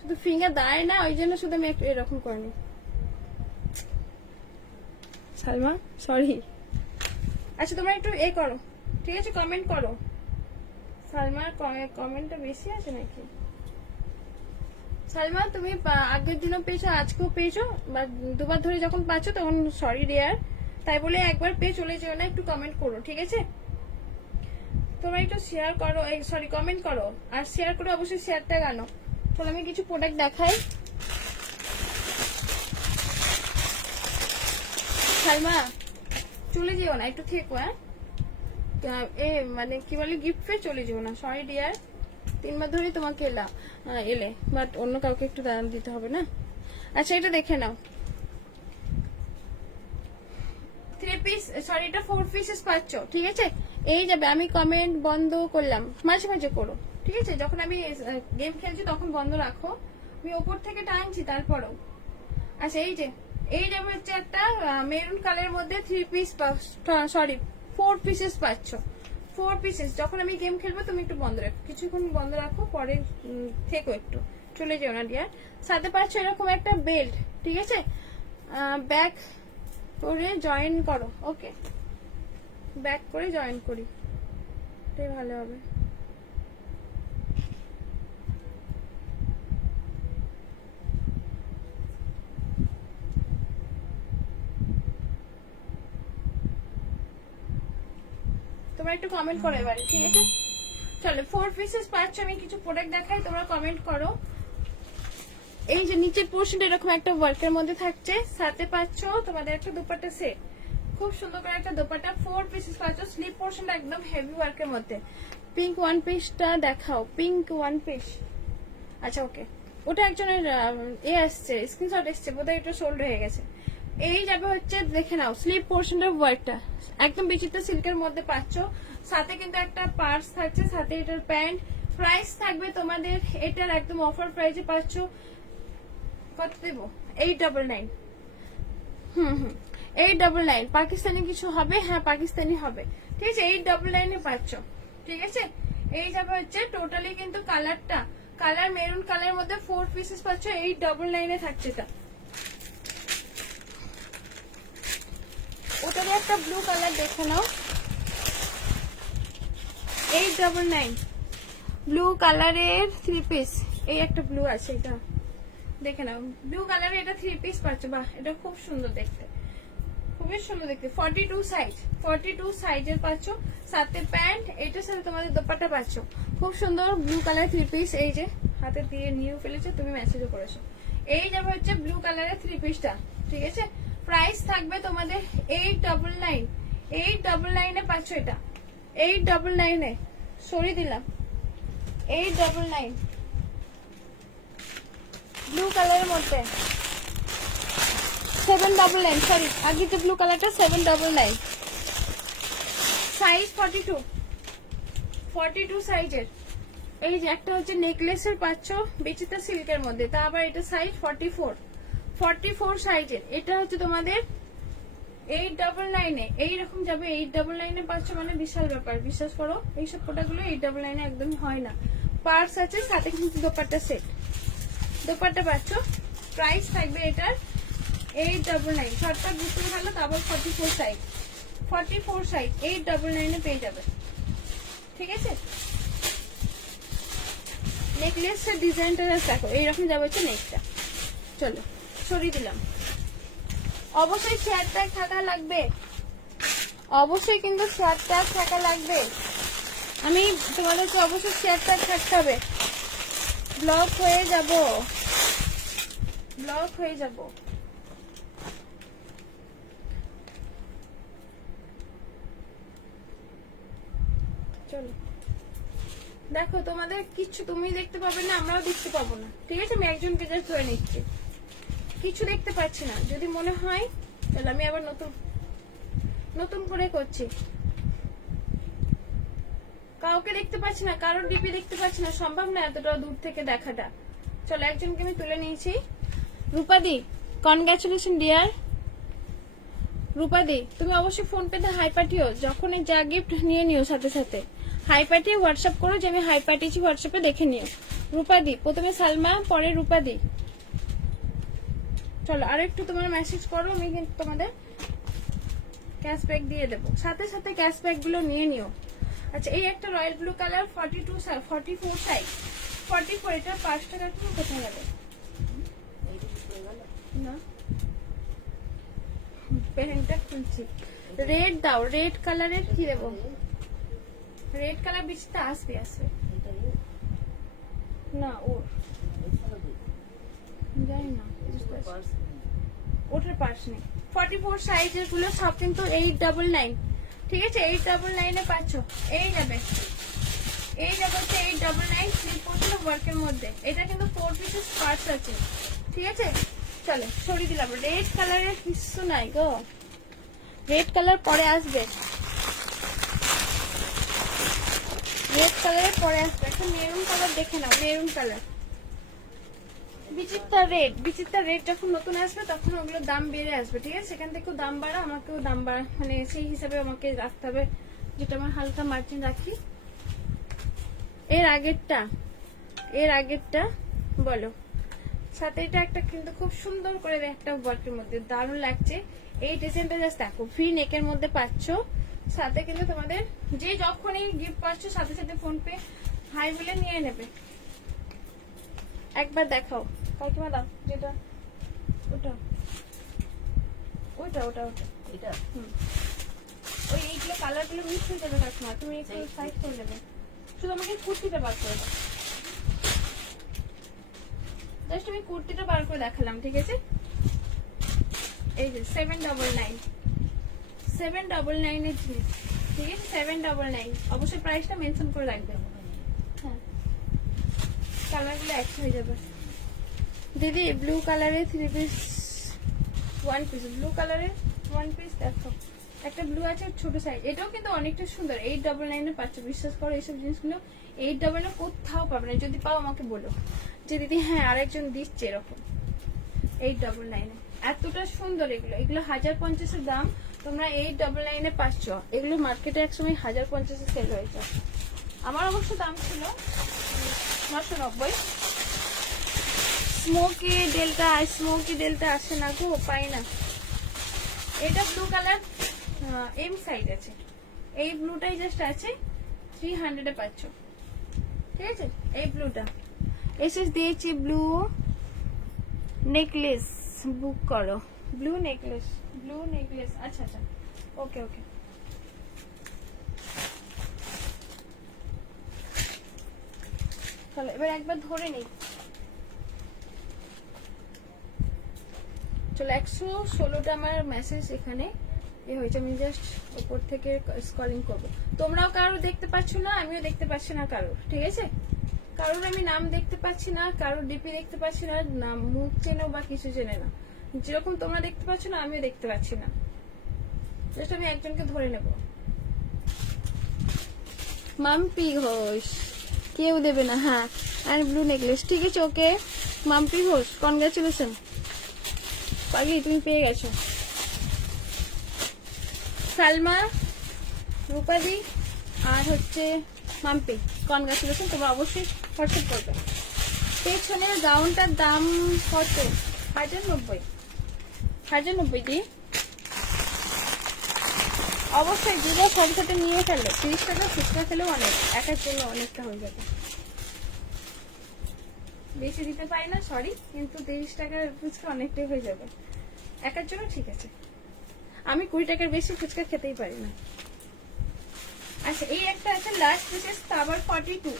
শুধু ফিঙ্গার দেয় না, ওই জন্য শুধু আমি একটু এরকম করে নি। সালমা সরি। আচ্ছা তোমরা একটু এ করো, ঠিক আছে? কমেন্ট করো। সালমার কমেন্টটা বেশি আছে নাকি? সালমা তুমি আগের দিনও পেয়েছো, আজকেও পেয়েছো, বা দুবার ধরে যখন পাচ্ছ তখন সরি ডিয়ার, তাই বলে একবার পেয়ে চলে যেও না, একটু কমেন্ট করো, ঠিক আছে? তোমরা একটু শেয়ার করো, সরি কমেন্ট করো, আর শেয়ার করে অবশ্যই শেয়ারটা আনো। চলো আমি কিছু প্রোডাক্ট দেখাই। সালমা চলে যেও না, একটু থেকো। হ্যাঁ মানে কি বলে, গিফট পেয়ে চলে যেও না, সরি ডিয়ার, 3 বার ধরে তোমাকে এলে, বাট অন্য কাউকে একটু দাম দিতে হবে না। আচ্ছা এটা দেখে নাও, 3 পিস, সরি এটা 4 পিসেস পাচ্ছ, ঠিক আছে? এই যাবে, আমি কমেন্ট বন্ধ করলাম, মাঝে মাঝে করো, ঠিক আছে? যখন আমি গেম খেলছি তখন বন্ধ রাখো, আমি ওপর থেকে টানছি তারপরও। আচ্ছা এই যাবে হচ্ছে একটা মেরুন কালারের মধ্যে 3 পিস, সরি 4 পিসেস পাচ্ছ, 4 পিসেস। যখন আমি গেম খেলবো তুমি একটু বন্ধ রাখো, কিছুক্ষণ বন্ধ রাখো, পরে থেকো, একটু চলে যেও না ডিয়ার। সাথে পাচ্ছ এরকম একটা বেল্ট, ঠিক আছে? ব্যাক করে জয়েন করো, ওকে? ব্যাক করে জয়েন করি, এটাই ভালো হবে। তোমরা একটু কমেন্ট করো এবারে, ঠিক আছে? চলো 4 পিসেস পাচ্ছ, আমি কিছু প্রোডাক্ট দেখাই, তোমরা কমেন্ট করো। এই যে নিচের পোর্শনটা এরকম একটা ওয়ার্কের মধ্যে থাকছে, সাথে পাচ্ছ তোমাদের একটা দুপাট্টা সেট, খুব সুন্দর করে একটা দুপাট্টা, 4 পিসেস পাচ্ছ, স্লিপ পোর্শনটা একদম হেভি ওয়ার্কের মধ্যে। পিঙ্ক ওয়ান পিসটা দেখাও, পিঙ্ক ওয়ান পিস। আচ্ছা ওকে, ওটা একজনের আসছে, স্ক্রিনশট এসছে, বোধহয় এটা সোল্ড হয়ে গেছে। এই যাবে হচ্ছে, দেখে নাও স্লিপ পোর্শনটা ওয়ার্কটা একদম বিচিত্র সিল্কের মধ্যে পাচ্ছ, সাথে কিন্তু একটা পার্স থাকছে, সাথে এটার প্যান্ট। প্রাইস থাকবে তোমাদের এটার একদম অফার প্রাইসে পাচ্ছ, কত দেবো, 899। 899। পাকিস্তানি কিছু হবে? হ্যাঁ পাকিস্তানি হবে, ঠিক আছে? 899 এ পাচ্ছ, ঠিক আছে? এই যাবে হচ্ছে টোটালি কিন্তু কালারটা, কালার মেরুন কালারের মধ্যে 4 পিসেস পাচ্ছ, 899 এ থাকছে। এটা ওটারই একটা ব্লু কালার দেখে নাও, 899 ব্লু কালারের 3 পিস। এই একটা ব্লু আছে, এটা দেখে নাও, ব্লু কালারের এটা 3 পিস পাচ্ছ, বাহ এটা খুব সুন্দর দেখতে। খুবই সুন্দর দেখতে। 42 সাইজ, 42 সাইজের পাচ্ছ, সাথে প্যান্ট, এটার সাথে তোমাদের দোপাট্টা পাচ্ছ। খুব সুন্দর ব্লু কালার 3 পিস, এই যে হাতে দিয়ে নিয়ে ফেলেছে, তুমি মেসেজও করেছো। এই যাবে হচ্ছে ব্লু কালারের 3 পিসটা, ঠিক আছে। প্রাইস থাকবে তোমাদের 899, 899 এ পাচ্ছ এটা, 899 এ সরিয়ে দিলাম, 899 ব্লু কালারের মধ্যে 799, সরি আগে যে ব্লু কালারটা 799, সাইজ 42, 42 সাইজের। এই যে একটা হচ্ছে নেকলেসের পাচ্ছ বিচিত্রা সিল্কের মধ্যে, তা আবার এটা সাইজ 44, 44 সাইজের। এটা হচ্ছে তোমাদের 899 এ, এইরকম যাবে 899 এ পাচ্ছ, মানে বিশাল ব্যাপার। বিশ্বাস করো এইসব প্রোডাক্টগুলো 899 এ একদমই হয় না। পার্স আছে, সাথে কিন্তু দোপাট্টা সেট, দোপাট্টা পাচ্ছ। প্রাইস থাকবে এটার 899, শর্টটা বুঝতে ভালো, তারপর 44 সাইজ, 44 সাইজ 899 এ পেয়ে যাবে, ঠিক আছে। নেকলেসের ডিজাইনটা দেখো, এইরকম যাবে হচ্ছে নেকটা। চলো সরিয়ে দিলাম। অবশ্যই শেয়ার ট্যাগ থাকা লাগবে, অবশ্যই কিন্তু শেয়ার ট্যাগ থাকা লাগবে। আমি তোমাদেরকে অবশ্যই শেয়ার ট্যাগ থাকতে হবে, ব্লক হয়ে যাব, ব্লক হয়ে যাব। চলো দেখো, তোমাদের কিছু তুমি দেখতে পাবে না, আমরাও দেখতে পাবো না, ঠিক আছে। আমি একজনকে জাস্ট ধরে নিচ্ছি, কিছু দেখতে পাচ্ছি না। যদি মনে হয় চলো আমি আবার নতুন করে করছি। কাউকে দেখতে পাচ্ছি না, কারোর ডিপি দেখতে পাচ্ছি না, সম্ভব না এতটা দূর থেকে দেখাটা। চলো একজনকে আমি তুলে নিয়েছি। রূপাদি, কনগ্রাচুলেশন ডিয়ার। রূপাদি তুমি অবশ্যই ফোন পেতে হাই পাঠিও, যখন যা গিফট নিয়ে নিও সাথে সাথে হাই পাঠিয়ে হোয়াটসঅ্যাপ করো যে আমি হাই পাঠিয়েছি, হোয়াটসঅ্যাপে দেখে নিও। রূপাদি, প্রথমে সালমা, পরে রূপাদি। চলো আর একটু তোমরা মেসেজ করো, আমি কিন্তু তোমাদের ক্যাশব্যাক দিয়ে দেবো, সাথে সাথে ক্যাশব্যাক গুলো নিয়ে নিও। আচ্ছা এই একটা রয়্যাল ব্লু কালার 44 সাইজ, 44, এটা 5 টাকা করে কোথায় গেল না, প্যান্টটা খুলছি। রেড দাও, রেড কালারের কি দেবো, রেড কালার বিচটা আসবে না, ওর জানি না, ওটার পার্স নেই। 44 সাইজের গুলো সব কিন্তু 899, ঠিক আছে। 899 এ পাচ্ছ। এই যাবে হচ্ছে 899, 3/4 ওয়ার্কের মধ্যে। এটা কিন্তু 4 পিসেস পার্স আছে, ঠিক আছে। চলো সরিয়ে দিলাম। রেড কালারের কিছু নাই গো, রেড কালার পরে আসবে, রেড কালারের পরে আসবে। একটা মেরুন কালার দেখে নাও, মেরুন কালার, বিচিত্রা রেড যখন নতুন আসবে তখন ওগুলোর দাম বেড়ে আসবে, ঠিক আছে। সেখান থেকেও দাম বাড়া, আমাকেও দাম বাড়া, মানে সেই হিসাবে আমাকে রাখতে হবে, যেটা আমার হালকা মার্জিন রাখি। এর আগেরটা বলো, সাথে এটা একটা কিন্তু খুব সুন্দর করে একটা ওয়ার্কের মধ্যে দারুণ লাগছে। এই ডিজাইনটা জাস্ট দেখো, ভি নেকের মধ্যে পাচ্ছ, সাথে কিন্তু তোমাদের যে যখনই গিফট পাচ্ছ সাথে সাথে ফোন পে হাই বলে নিয়ে নেবে। একবার দেখাও কাকিমা, দাও যেটা, ওটা ওটা ওটা ওটা এটা, ওই এইগুলো কালারগুলো মিক্স হয়ে যাবে কাকিমা, তুমি একটু সাইড করে দেবে। শুধু আমাকে কুর্তিটা বার করে দাও, জাস্ট আমি কুর্তিটা বার করে দেখালাম, ঠিক আছে। এই যে 799 এর জিনিস, ঠিক আছে। 799, অবশ্যই প্রাইসটা মেনশন করে রাখবে। হ্যাঁ কালারগুলো একই হয়ে যাবে। দিদি ব্লু কালারের 3 পিস 1 পিস, ব্লু কালারের 1 পিস দেখো, একটা ব্লু আছে ছোট সাইজ, এটাও কিন্তু অনেকটা সুন্দর। 899 এ পাচ্ছ, বিশ্বাস করো এইসব জিনিসগুলো 899 কোথাও পাবে না। যদি পাও আমাকে বলো যে দিদি হ্যাঁ আরেকজন দিচ্ছে, এরকম 899 এতটা সুন্দর। এগুলো 1050 এর দাম, তোমরা 899 এ পাচ্ছ। এগুলো মার্কেটে একসময় 1050 এ সেল হয়েছে, আমার অবশ্য দাম ছিল 990। স্মোকি ডেল্টা আসে না গো, পাই না। এটা ব্লু কালার, এম সাইজ আছে, এই ব্লুটাই জাস্ট আছে 300 এ পাচ্ছ, ঠিক আছে। এই ব্লুটা এসএস দিয়েছি, ব্লু নেকলেস বুক করো। ব্লু নেকলেস, আচ্ছা আচ্ছা, ওকে ওকে। চলো এবার একবার ধরে নেই। চলো 116টা আমার মেসেজ এখানে এ হয়েছে, আমি জাস্ট উপর থেকে স্ক্রলিং করব। তোমরাও কারোর দেখতে পাচ্ছ না, আমিও দেখতে পাচ্ছি না কারোর, ঠিক আছে? কারোর আমি নাম দেখতে পাচ্ছি না, কারোর ডিপি দেখতে পাচ্ছি না, নাম মুখ চেনো বা কিছু চেনে না। যেরকম তোমরা দেখতে পাচ্ছ না আমিও দেখতে পাচ্ছি না, জাস্ট আমি একজনকে ধরে নেব। মাম্পি ঘোষ, কেউ দেবে না, হ্যাঁ। আর ব্লু নেকলেস, ঠিক আছে, ওকে। মাম্পি ঘোষ, কনগ্রাচুলেশন পাগলি, তুমি পেয়ে গেছো। সালমা, রূপাদি আর হচ্ছে মাম্পি, কনগ্রাচুলেশন। তোমরা অবশ্যই হোয়াটসঅ্যাপ করবে। পেছনের গাউনটার দাম কত? 1090। 1090 দি অবশ্যই দুটো ছোট ছোট নিয়ে ফেলো। 30 টাকা ফুচকা খেলেও অনেক, একার জন্য অনেকটা হয়ে যাবে। বেশি দিতে পারি না সরি, কিন্তু 30 টাকার ফুচকা অনেকটাই হয়ে যাবে একার জন্য, ঠিক আছে? আমি 20 টাকার বেশি ফুচকা খেতেই পারি না। আচ্ছা এই একটা আছে লাস্ট পিসেস, আবার 42,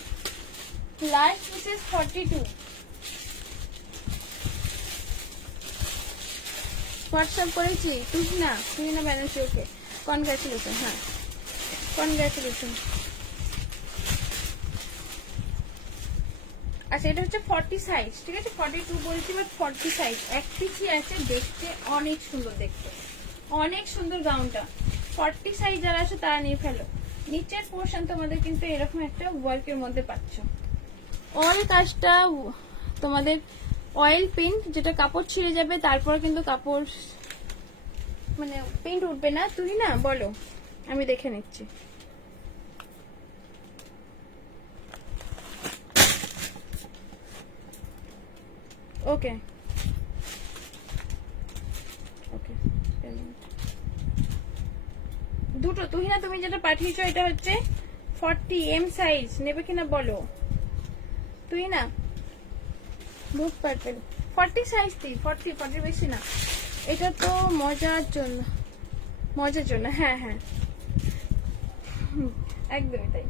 লাস্ট পিসেস 42। হোয়াটসঅ্যাপ করেছি, তুই না ব্যানার্জি, ওকে কনগ্রাচুলেশন, হ্যাঁ কনগ্রাচুলেশন। আচ্ছা এটা হচ্ছে 40 সাইজ, ঠিক আছে? 42 বলছি বাট 40 সাইজ, এক পিসই আছে, দেখতে অনেক সুন্দর, দেখতে অনেক সুন্দর গাউনটা। 40 সাইজ যারা আছে তারা নিয়ে ফেলো। নিচের পোর্শন তোমাদের কিন্তু এরকম একটা ওয়ার্কের মধ্যে পাচ্ছ। অল কাজটা তোমাদের অয়েল পেইন্ট, যেটা কাপড় ছিঁড়ে যাবে তারপর কিন্তু কাপড় মানে পেইন্ট উঠবে না। তুই না বলো, আমি দেখে নিচ্ছি। ওকে ওকে, দুটো তুই না, তুমি যেটা পাঠিয়েছো এটা হচ্ছে 40 এম সাইজ, নেবে কিনা বলো। তুই না বুক পার্পেল 40 সাইজ, তুই 40 বেশি না। এটা তো মজার জন্য, মজার জন্য, হ্যাঁ হ্যাঁ একদমই তাই।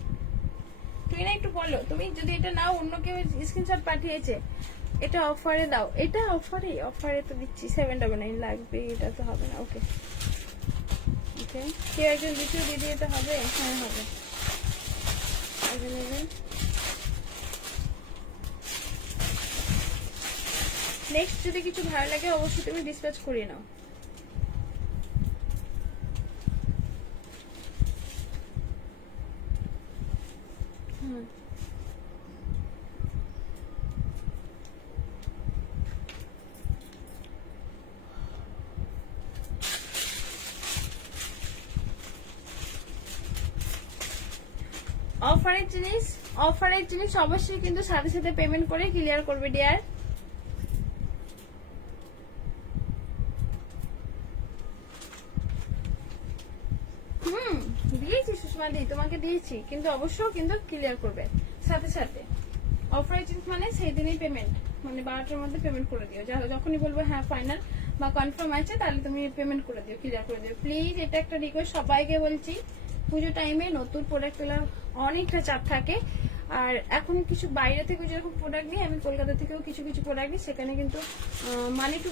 তুই না একটু বলো, তুমি যদি এটা নাও, অন্য কেউ স্ক্রিনশট পাঠিয়েছে, এটা অফারে দাও। এটা অফারে তো দিচ্ছি 799 লাগবে, এটা তো হবে না। ওকে ওকে, কেউ একজন দ্বিতীয় দিদি, এটা হবে, হ্যাঁ হবে। নেক্সট যদি কিছু ভালো লাগে অবশ্যই তুমি ডিসপ্যাচ করিয়ে নাও। অফারের জিনিস অবশ্যই কিন্তু সাথে সাথে পেমেন্ট করে ক্লিয়ার করবে ডিয়ার। দিয়েছি সুষমা দি, তোমাকে দিয়েছি, কিন্তু অবশ্যই কিন্তু ক্লিয়ার করবে সাথে সাথে। অফারের জিনিস মানে সেই দিনই পেমেন্ট, মানে 12টার মধ্যে পেমেন্ট করে দিও। যখনই বলবো হ্যাঁ ফাইনাল বা কনফার্ম আছে, তাহলে তুমি পেমেন্ট করে দিও, ক্লিয়ার করে দিও প্লিজ। এটা একটা রিকোয়েস্ট সবাইকে বলছি, পুজো টাইমে নতুন প্রোডাক্ট তোলা অনেকটা চাপ থাকে। আর এখন কিছু বাইরে থেকে যেরকম প্রোডাক্ট নিই, আমি কলকাতা থেকেও কিছু কিছু প্রোডাক্ট নিই, সেখানে কিন্তু মানি টু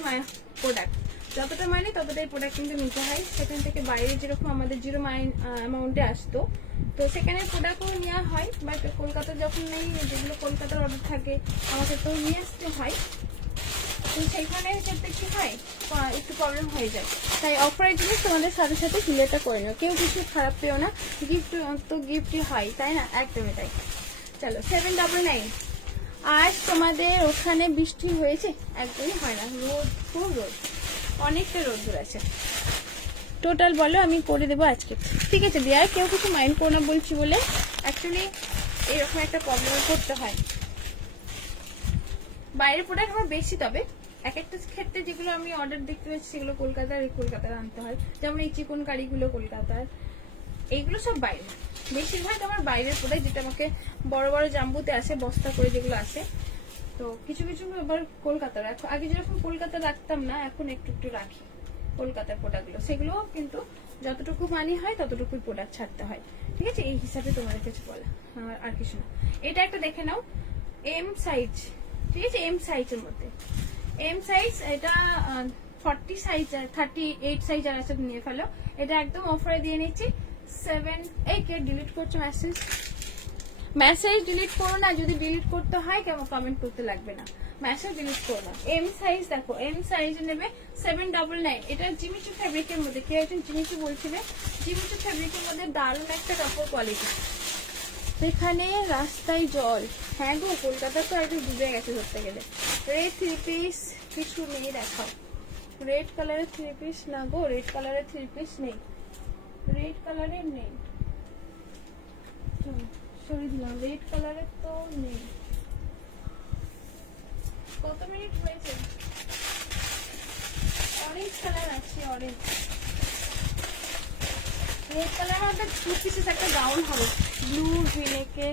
প্রোডাক্ট, যতটা মানি ততটাই প্রোডাক্ট কিন্তু নিতে হয়। সেখান থেকে বাইরে যেরকম আমাদের 0 অ্যামাউন্টে আসতো, তো সেখানে প্রোডাক্টও নেওয়া হয়। বাট কলকাতা যখন নেই, যেগুলো কলকাতার অর্ডার থাকে আমাকে তো নিয়ে আসতে হয়, তো সেইখানে ক্ষেত্রে কি হয়, একটু প্রবলেম হয়ে যায়। তাই অফারের জিনিস তোমাদের সাথে সাথে ক্লিয়ারটা করে নিও, কেউ কিছু খারাপ পেও না। গিফট তো গিফটই হয়, তাই না? একদমই তাই। চলো 799। আজ তোমাদের ওখানে বৃষ্টি হয়েছে? একদমই হয় না, রোদ, খুব রোদ, অনেকটা রোদ্দুর আছে। টোটাল বলো, আমি করে দেবো আজকে, ঠিক আছে দিয়ার? কেউ কিছু মাইন্ড করো না বলছি বলে, অ্যাকচুয়ালি এরকম একটা প্রবলেমে পড়তে হয়। বাইরের প্রোডাক্ট আমার বেশি, তবে এক একটা ক্ষেত্রে যেগুলো আমি অর্ডার দেখতে পাচ্ছি সেগুলো কলকাতার আনতে হয়। যেমন এই চিকন কারিগুলো কলকাতার, এইগুলো সব বাইরে। বেশিরভাগ আমার বাইরের প্রোডাক্ট, যেটা আমাকে বড় বড় জাম্বুতে আসে, বস্তা করে যেগুলো আসে, তো কিছু কিছু এবার কলকাতার, আগে যেরকম কলকাতা রাখতাম না, এখন একটু একটু রাখি কলকাতার প্রোডাক্টগুলো। সেগুলো কিন্তু যতটুকু মানি হয় ততটুকুই প্রোডাক্ট ছাড়তে হয়, ঠিক আছে? এই হিসাবে তোমাদের কাছে বলা, আর কিছু না। এটা একটা দেখে নাও, এম সাইজ, ঠিক আছে? এম সাইজের মধ্যে, এম সাইজ, এটা 40 সাইজ, 38 সাইজ আর আছে, নিয়ে ফেলো। এটা একদম অফারে দিয়ে নিচ্ছি 7। এই কে ডিলিট করছো মেসেজ? মেসেজ ডিলিট করো না, যদি ডিলিট করতে হয় কেমন কমেন্ট করতে লাগবে না, মেসেজ ডিলিট করো না। এম সাইজ দেখো, এম সাইজ নেবে 799। এটা জিমিচু ফ্যাব্রিকের মধ্যে, কেউ একজন জিমিচু বলছিলে, জিমিচু ফ্যাব্রিকের মধ্যে দারুণ একটা কাপড় কোয়ালিটি। সেখানে রাস্তায় জল, হ্যাঁ গো কলকাতা তো একদম ডুবে গেছে ধরতে গেলে। রেড 3 পিস কিছু নেই, দেখাও। রেড কালারের 3 পিস না গো, রেড কালারের 3 পিস নেই, রেড কালারের নেই, সরিয়ে দিলাম, রেড কালারের তো নেই। কত মিনিট হয়েছে? অরেঞ্জ কালার আছে, অরেঞ্জ। রেড কালার মধ্যে 2 পিসেস একটা গাউন হবে, ব্লু ভিনেকে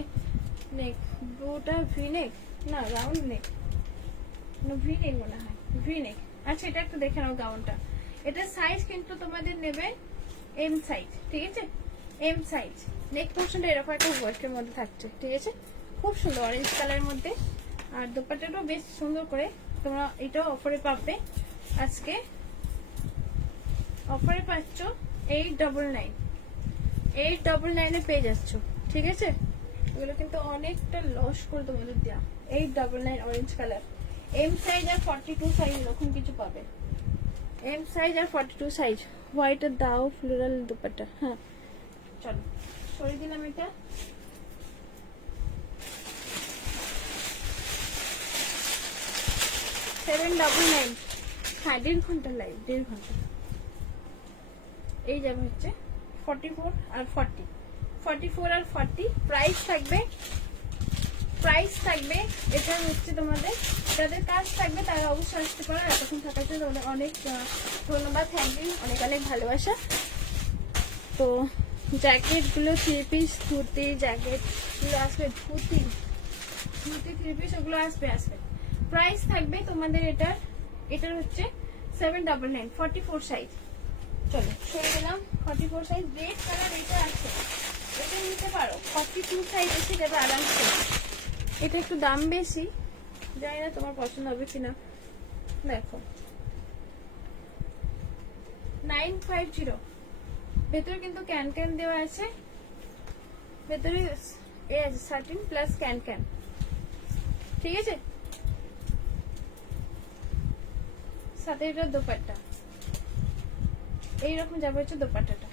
নেক, ব্লুটা ভিনেক না, রাউন্ড নেক না, ভিনেক মনে হয়, ভিনেক। আচ্ছা এটা একটু দেখে নাও গাউনটা। এটা সাইজ কিন্তু তোমাদের নেবে এম সাইজ, ঠিক আছে? M size. নেক পোর্শনটা এরকম একটা ওয়ার্কের মধ্যে থাকছে, ঠিক আছে? খুব সুন্দর অরেঞ্জ কালারের মধ্যে, আর দোপাট্টাটাও বেশ সুন্দর করে। তোমরা এটাও অফারে পাবে, আজকে অফারে পাচ্ছ 899, 899 পেয়ে যাচ্ছ, ঠিক আছে? এগুলো কিন্তু অনেকটা লস করে তোমাদের দেওয়া। 899 অরেঞ্জ কালার, এম সাইজ আর 42 সাইজ এরকম কিছু পাবে। এম সাইজ আর 42 সাইজ, হোয়াইটের দাও ফ্লোরাল দুপাট্টা। হ্যাঁ চলো সরিয়ে দিলাম এটা। $799, হ্যাঁ 1.5 ঘন্টা লাইভ, 1.5 ঘন্টা। এই যাবে হচ্ছে 44 আর 40, 44 আর 40 প্রাইস থাকবে, প্রাইস থাকবে। এটা হচ্ছে তোমাদের যাদের কাজ থাকবে তারা অবশ্যই আসতে পারো। এতক্ষণ থাকার জন্য অনেক ধন্যবাদ, থ্যাংক ইউ, অনেক অনেক ভালোবাসা। তো জ্যাকেটগুলো 3 পিস, ধুতি জ্যাকেটগুলো আসবে, ধুতি 3 পিস ওগুলো আসবে। প্রাইস থাকবে তোমাদের এটার হচ্ছে 799, 44 সাইজ। চলো সরে গেলাম, 44 সাইজ। রেড কালার এটা আছে, এটা নিতে পারো, 42 সাইজ এসে যাবে আরামসে। এটা একটু দাম বেশি, জানি না তোমার পছন্দ হবে কিনা। দেখো 950, ভেতরে কিন্তু ক্যান ক্যান দেওয়া আছে, ভেতরে এ আছে 13 প্লাস ক্যান ক্যান, ঠিক আছে? সাথে এটা দোপাট্টা এইরকম যাবে হচ্ছে দোপাট্টাটা।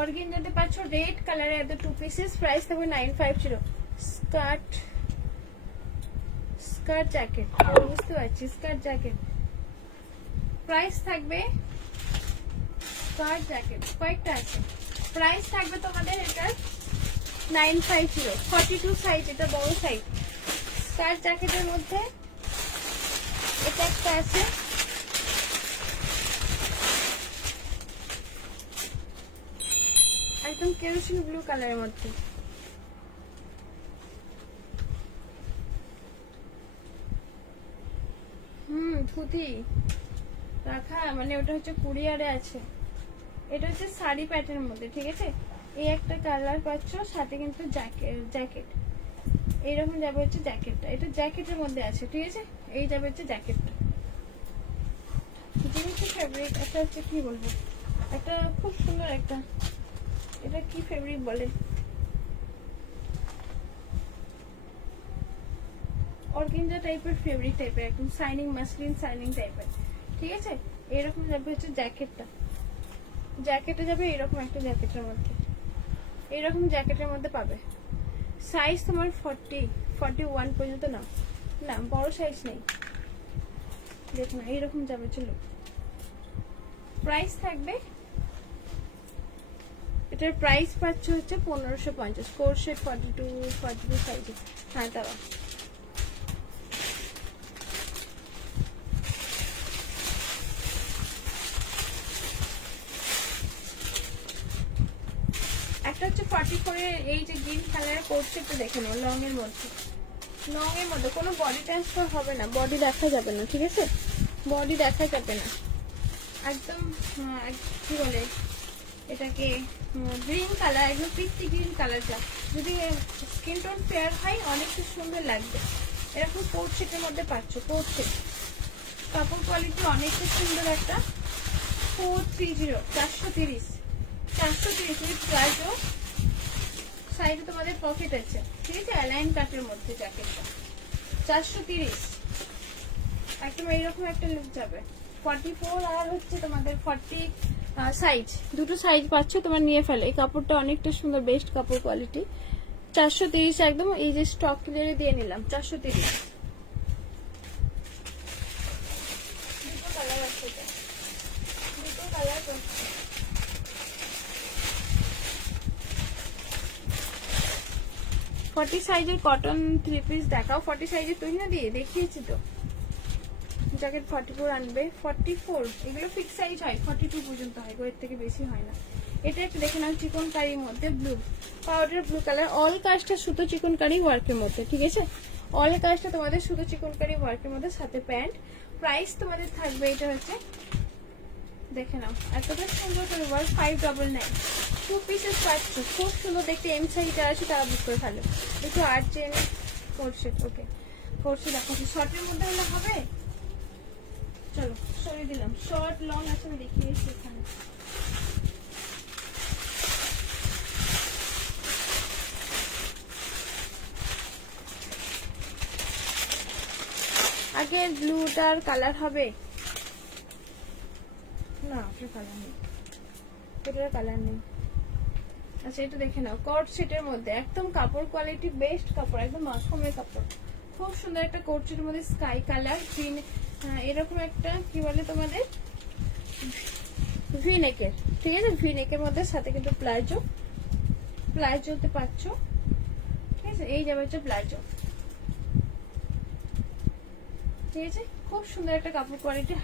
অর্গানজাতে পাচ্ছ রেড কালারে এত 2 পিসেস, প্রাইস থাকবে 950। স্কার্ট জ্যাকেট, বুঝতে পারছি, স্কার্ট জ্যাকেট প্রাইস থাকবে, স্কার্ট জ্যাকেট কয়েকটা আছে, প্রাইস থাকবে তোমাদের এটা 950, 42 সাইজ, এটা বড় সাইজ। স্কার্ট জ্যাকেটের মধ্যে এটা একটা আছে, একদম কেরোসিন ব্লু কালারের মধ্যে। ধুতি রাখা মানে ওটা হচ্ছে কুরিয়ারে আছে। এটা হচ্ছে শাড়ি প্যাটার্নের মধ্যে, ঠিক আছে? এই একটা কালার পাচ্ছ, সাথে কিন্তু জ্যাকেট এইরকম যাবে হচ্ছে জ্যাকেটটা, এটা জ্যাকেটের মধ্যে আছে, ঠিক আছে? এই যাবে হচ্ছে জ্যাকেটটা। জিনিসটা ফেব্রিক একটা হচ্ছে, কি বলবো, একটা খুব সুন্দর একটা, এটা কি ফেব্রিক বলে, অর্গানজা টাইপের ফেব্রিক টাইপের, একদম শাইনিং মাসলিন শাইনিং টাইপের, ঠিক আছে? এরকম যাবে হচ্ছে জ্যাকেটটা, জ্যাকেটে যাবে এরকম একটা জ্যাকেটের মধ্যে, এরকম জ্যাকেটের মধ্যে পাবে। সাইজ তোমার 40, 41 পর্যন্ত, না না বড় সাইজ নেই, দেখুন এইরকম যাবে। চলো প্রাইস থাকবে, এটার প্রাইস পাচ্ছ হচ্ছে 1550, 42 সাইজে। হ্যাঁ তারা একটা হচ্ছে 44 এর এই যে গ্রিন কালারের কোট সেটটা দেখে নাও, লং এর মধ্যে লং এর মধ্যে কোনো বডি ট্রান্সফার হবে না, বডি দেখা যাবে না, ঠিক আছে, বডি দেখা যাবে না একদম। কি বলে এটাকে, গ্রিন কালার, একদম পিচ্ছি গ্রিন কালারটা, যদি স্কিন টোন ফেয়ার হয় অনেকটা সুন্দর লাগবে। এরকম কোট সেটের মধ্যে পাচ্ছ, কোট সেট, কাপড় কোয়ালিটি অনেকটা সুন্দর একটা 430 430 430 প্লাজো, সাইডে তোমাদের পকেট আছে, ঠিক আছে, অ্যালাইন কাটের মধ্যে জ্যাকেটটা 430, একদম এইরকম একটা লুক যাবে। 44 আর হচ্ছে তোমাদের 40 সাইজ, দুটো সাইজ পাচ্ছ, তোমার নিয়ে ফেলে। এই কাপড়টা অনেকটা সুন্দর, বেস্ট কাপড় কোয়ালিটি, 430 একদম। এই যে স্টক ক্লিয়ারে দিয়ে নিলাম 430। দুটো কালার আছে, দুটো কালার। 40 সাইজের কটন 3 পিস দেখাও। 40 সাইজের তুই না দিয়ে দেখিয়েছি তো, জ্যাকেট 44 আনবে, 44 এগুলো ফিক্স সাইজ হয়, 42 পর্যন্ত হয়, এর থেকে বেশি হয় না। এটা একটু দেখে নাও, চিকন কারির মধ্যে blue, powder blue colour, all কাজটা সুতো চিকন কারি ওয়ার্কের মধ্যে, ঠিক আছে, অল কাজটা তোমাদের সুতো চিকন কারি ওয়ার্কের মধ্যে, সাথে প্যান্ট। প্রাইস তোমাদের থাকবে, এটা হচ্ছে দেখে নাও, এতটা সুন্দর করে ওয়ার্ক, 599, 2 পিসেস পাচ্ছ, খুব সুন্দর দেখতে। এম সাইজ আছে তারা বুক করে ফেলো। একটু আর্জেন্ট কোর্সেট, ওকে কোর্সেট দেখাচ্ছি, শর্টের মধ্যে হলে হবে। চলো সরিয়ে দিলাম, শর্ট লং আছে আমি দেখিয়েছি এখানে। আগে ব্লুটার কালার হবে না, কালার নেই, এটার কালার নেই। আচ্ছা এটা দেখে নাও, কোট সেটের মধ্যে একদম কাপড় কোয়ালিটি বেস্ট কাপড়, একদম মাখমের কাপড়, খুব সুন্দর একটা কোট সেটের মধ্যে স্কাই কালার, গ্রিন, এরকম একটা কি বলে তোমাদের ভি নেকের, ঠিক আছে, ভি নেকের মধ্যে সাথে কিন্তু প্লাজো, প্লাজোতে পাচ্ছ, ঠিক আছে, এই যাবে হচ্ছে প্লাজো, ঠিক আছে, খুব সুন্দর একটা কাপড় কোয়ালিটি,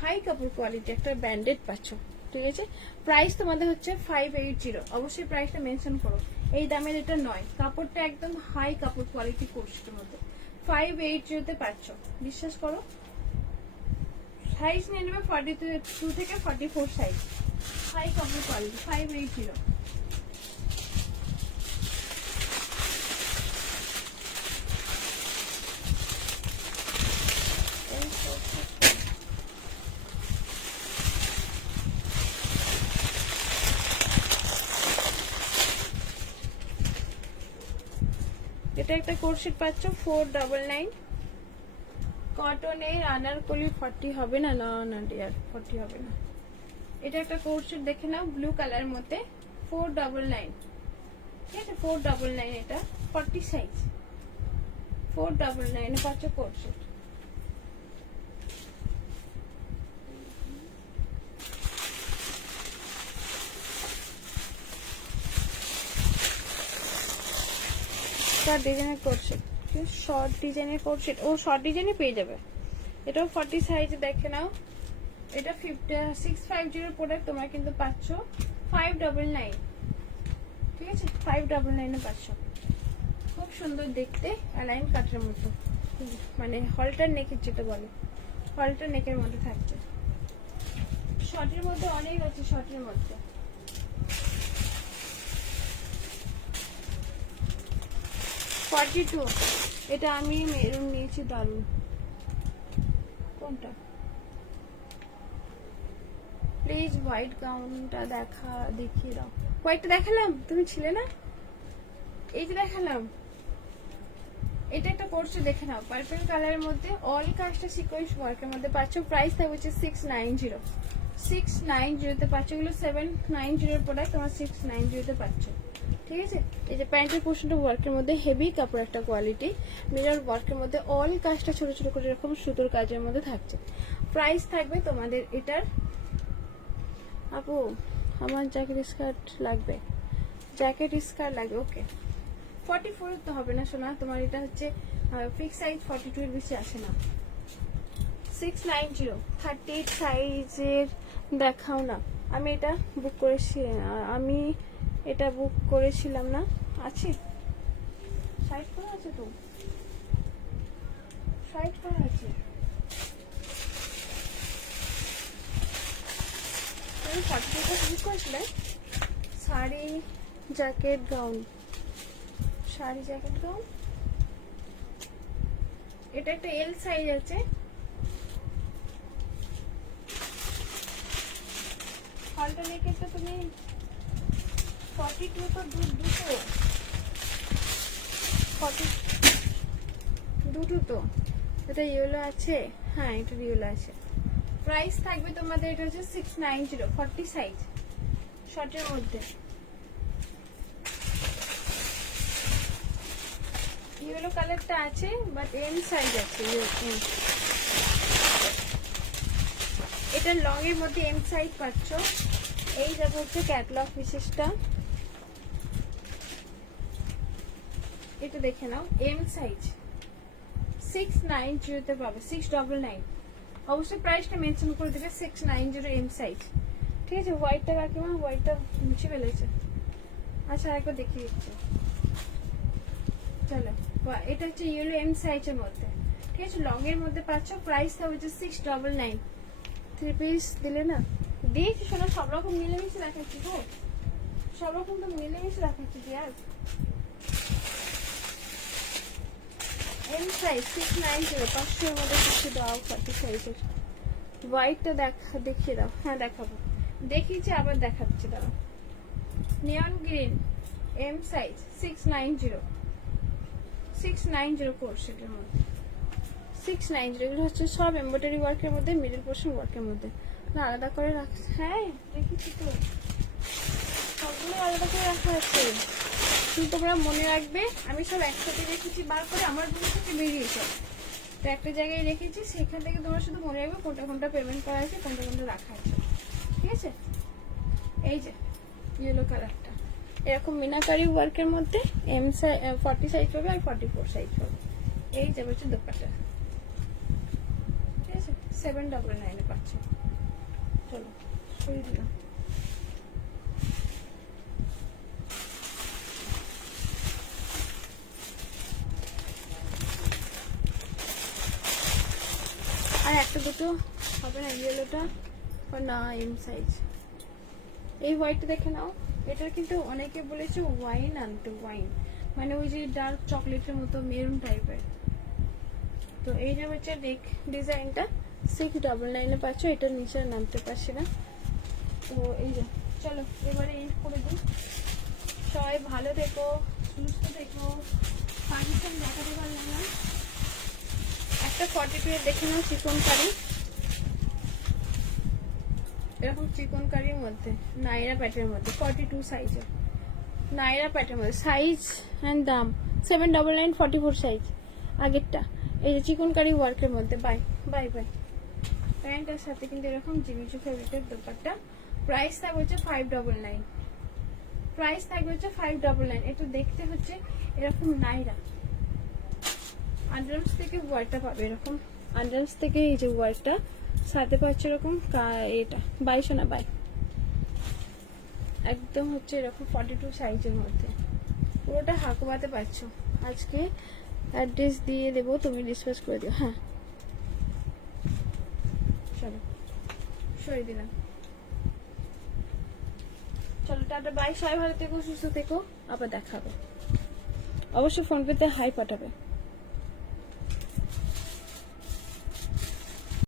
হাই কাপড় কোয়ালিটি, একটা ব্র্যান্ডেড পাচ্ছ, ঠিক আছে। প্রাইস তোমাদের হচ্ছে 580, অবশ্যই প্রাইসটা মেনশন করো, এই দামের এটা নয়, কাপড়টা একদম হাই কাপড় কোয়ালিটি কোর্সের মধ্যে 580 পাচ্ছ, বিশ্বাস করো। সাইজ নিয়ে নেবে 42 থেকে 44 সাইজ, হাই কাপড় কোয়ালিটি 580। এটা একটা কোর্সেট পাচ্ছ 499, কটনের আনারকলি 40 হবে না, না না ডিয়ার 40 হবে না। এটা একটা কোর্সেট দেখে নাও, ব্লু কালার মধ্যে 499, ঠিক আছে, 499, এটা 40 সাইজ, 499 পাচ্ছ কোর্সেট। ডিজাইনের কোর্সেট, শর্ট ডিজাইনের কোর্সেট, ও শর্ট ডিজাইনে পেয়ে যাবে, এটাও 40 সাইজ দেখে নাও। এটা 650 প্রোডাক্ট, তোমরা কিন্তু পাচ্ছ 599, ঠিক আছে, 599 পাচ্ছ, খুব সুন্দর দেখতে, অ্যালাইন কাটের মতো, মানে হলটার নেকের যেটা বলে, হলটার নেকের মধ্যে থাকছে। শর্টের মধ্যে অনেক আছে, শর্টের মধ্যে 42, এটা আমি মেরুন নিয়েছি, দারুন। কোনটা প্লিজ হোয়াইট গাউনটা দেখিয়ে দাও, হোয়াইটটা দেখালাম, তুমি ছিলে না, এই যে দেখালাম, এটা একটা কোর্সে দেখে নাও, পার্পল কালারের মধ্যে অল কাজটা সিকোয়েন্স ওয়ার্কের মধ্যে পাচ্ছ। প্রাইস থাকবে হচ্ছে 690, 690 পাচ্ছ, এগুলো 790 প্রোডাক্ট, তোমার 690 পাচ্ছ, ঠিক আছে। এই যে প্যান্টের পোর্শনটা ওয়ার্কের মধ্যে হেভি কাপড় একটা কোয়ালিটি, মিরর ওয়ার্কের মধ্যে অল কাজটা ছোট ছোট করে এরকম সুতোর কাজের মধ্যে থাকছে। প্রাইস থাকবে তোমাদের এটার, আপু আমার জ্যাকেট স্কার্ট লাগবে, জ্যাকেট স্কার্ট লাগবে, ওকে 44 তো হবে না সোনা, তোমার এটা হচ্ছে ফিক্স সাইজ, 42 এর বেশি আসে না। 690, 38 সাইজের দেখাও না, আমি এটা বুক করেছি, আমি এটা বুক করেছিলাম না, আছে সাইজ করা আছে তো, সাইড করা আছে। তুমি 42 ইউজ করেছিলে sari jacket gown, sari jacket gown. এটা একটা এল সাইজ আছে। অল্টারনেটিভটা তুমি 42 তো দুটো 42 তো এটা ইয়েলো আছে। হ্যাঁ এটা ইয়েলো আছে। প্রাইস থাকবে তোমাদের এটা হচ্ছে 690 40 সাইজ শর্টের মধ্যে। ইয়েলো কালারটা আছে বাট এম সাইজ আছে। এটা লং এর মধ্যে এম সাইজ পাচ্ছ। এই যাবে হচ্ছে ক্যাটালগ বিশেষটা, এটা দেখে নাও এম সাইজ 690 তে পাবে 699। অবশ্যই প্রাইসটা মেনশন করে দেবে 690 এম সাইজ। ঠিক আছে। হোয়াইটটা কাকিমা হোয়াইটটা মুছে ফেলেছে। আচ্ছা আরেকবার দেখিয়ে দিচ্ছি। চলো এটা হচ্ছে ইয়েলো এম সাইজের মধ্যে। ঠিক আছে। লং এর মধ্যে পাচ্ছ। প্রাইসটা হচ্ছে 699। 3 পিস দিলে না দিয়েছি। শোনো সব রকম মিলেমিশে রাখাচ্ছি। হ্যাঁ সব রকম তো মিলেমিশে রাখাচ্ছি আর এম সাইজ 690 500 এর মধ্যে কিছু দাও 40 সাইজের। হোয়াইটটা দেখিয়ে দাও। হ্যাঁ দেখাবো, দেখিয়েছি আবার দেখাচ্ছি। দাও নিয়ন গ্রিন এম সাইজ 690 কোর্স এটার মধ্যে 690। এগুলো হচ্ছে সব এমব্রয়ডারি ওয়ার্কের মধ্যে, মিডল পোর্শন ওয়ার্কের মধ্যে। না আলাদা করে রাখছে। হ্যাঁ দেখেছি তো সবগুলো আলাদা করে রাখা আছে। কিন্তু তোমরা মনে রাখবে আমি সব একসাথে রেখেছি বার করে আমার রুম থেকে বেরিয়েছে তো একটা জায়গায় রেখেছি। সেখান থেকে তোমরা শুধু মনে রাখবে কোনটা কোনটা পেমেন্ট করা আছে, কোনটা কোনটা রাখা আছে। ঠিক আছে। এই যে ইয়েলো কালারটা এরকম মিনাকারি ওয়ার্কের মধ্যে এম সাইজ 40 সাইজ পাবে আর 44 সাইজ পাবে। এই যাবে হচ্ছে দোপাট্টা। ঠিক আছে। 799 এ পাচ্ছে। চলো সরিয়ে দিলাম। আর একটা দুটো হবে না ইয়েলোটা না এম সাইজ। এই হোয়াইটটা দেখে নাও। এটার কিন্তু অনেকে বলেছে ওয়াইন আনতে, ওয়াইন মানে ওই যে ডার্ক চকলেটের মতো মেরুন টাইপের। তো এই যে হচ্ছে ডিজাইনটা 699 এ পাচ্ছ। এটার নিচে নামতে পারছি না। তো এই যে চলো এবারে এই করে দিই। সবাই ভালো থেকো, সুস্থ থেকো। পাকিস্তান দেখাতে পারলাম না। একটা 42 এর দেখে নাও চিকন কারি, এরকম চিকন কারির মধ্যে নাইরা প্যাটের মধ্যে 42 সাইজের নাইরা প্যাটের মধ্যে সাইজ অ্যান্ড দাম 799 44 সাইজ আগেরটা। এই যে চিকন কারি ওয়ার্কের মধ্যে। Bye bye bye. প্যান্টের সাথে কিন্তু এরকম জিমিচু ফেব্রিকের দোপাট্টা। প্রাইস থাকবে হচ্ছে 599। প্রাইস থাকবে হচ্ছে 599। এটা দেখতে হচ্ছে এরকম নাইরা। আন্ডারস থেকে ওয়ারটা পাবে এরকম। আন্ডারস থেকে এই যে ওয়ারটা সাথে পাচ্ছে এরকম এটা 2200 না বাই একদম হচ্ছে এরকম 42 সাইজের মধ্যে। পুরোটা হাকুবাতে পাচ্ছ। আজকে অ্যাড্রেস দিয়ে দেবো, তুমি ডিসপাস করে দিও। হ্যাঁ চলো সরিয়ে দিলাম। চলো টাটা বাই। সবাই ভালো থেকো, সুস্থ থেকো। আবার দেখাবে। অবশ্যই ফোন পেতে হাই পাঠাবে।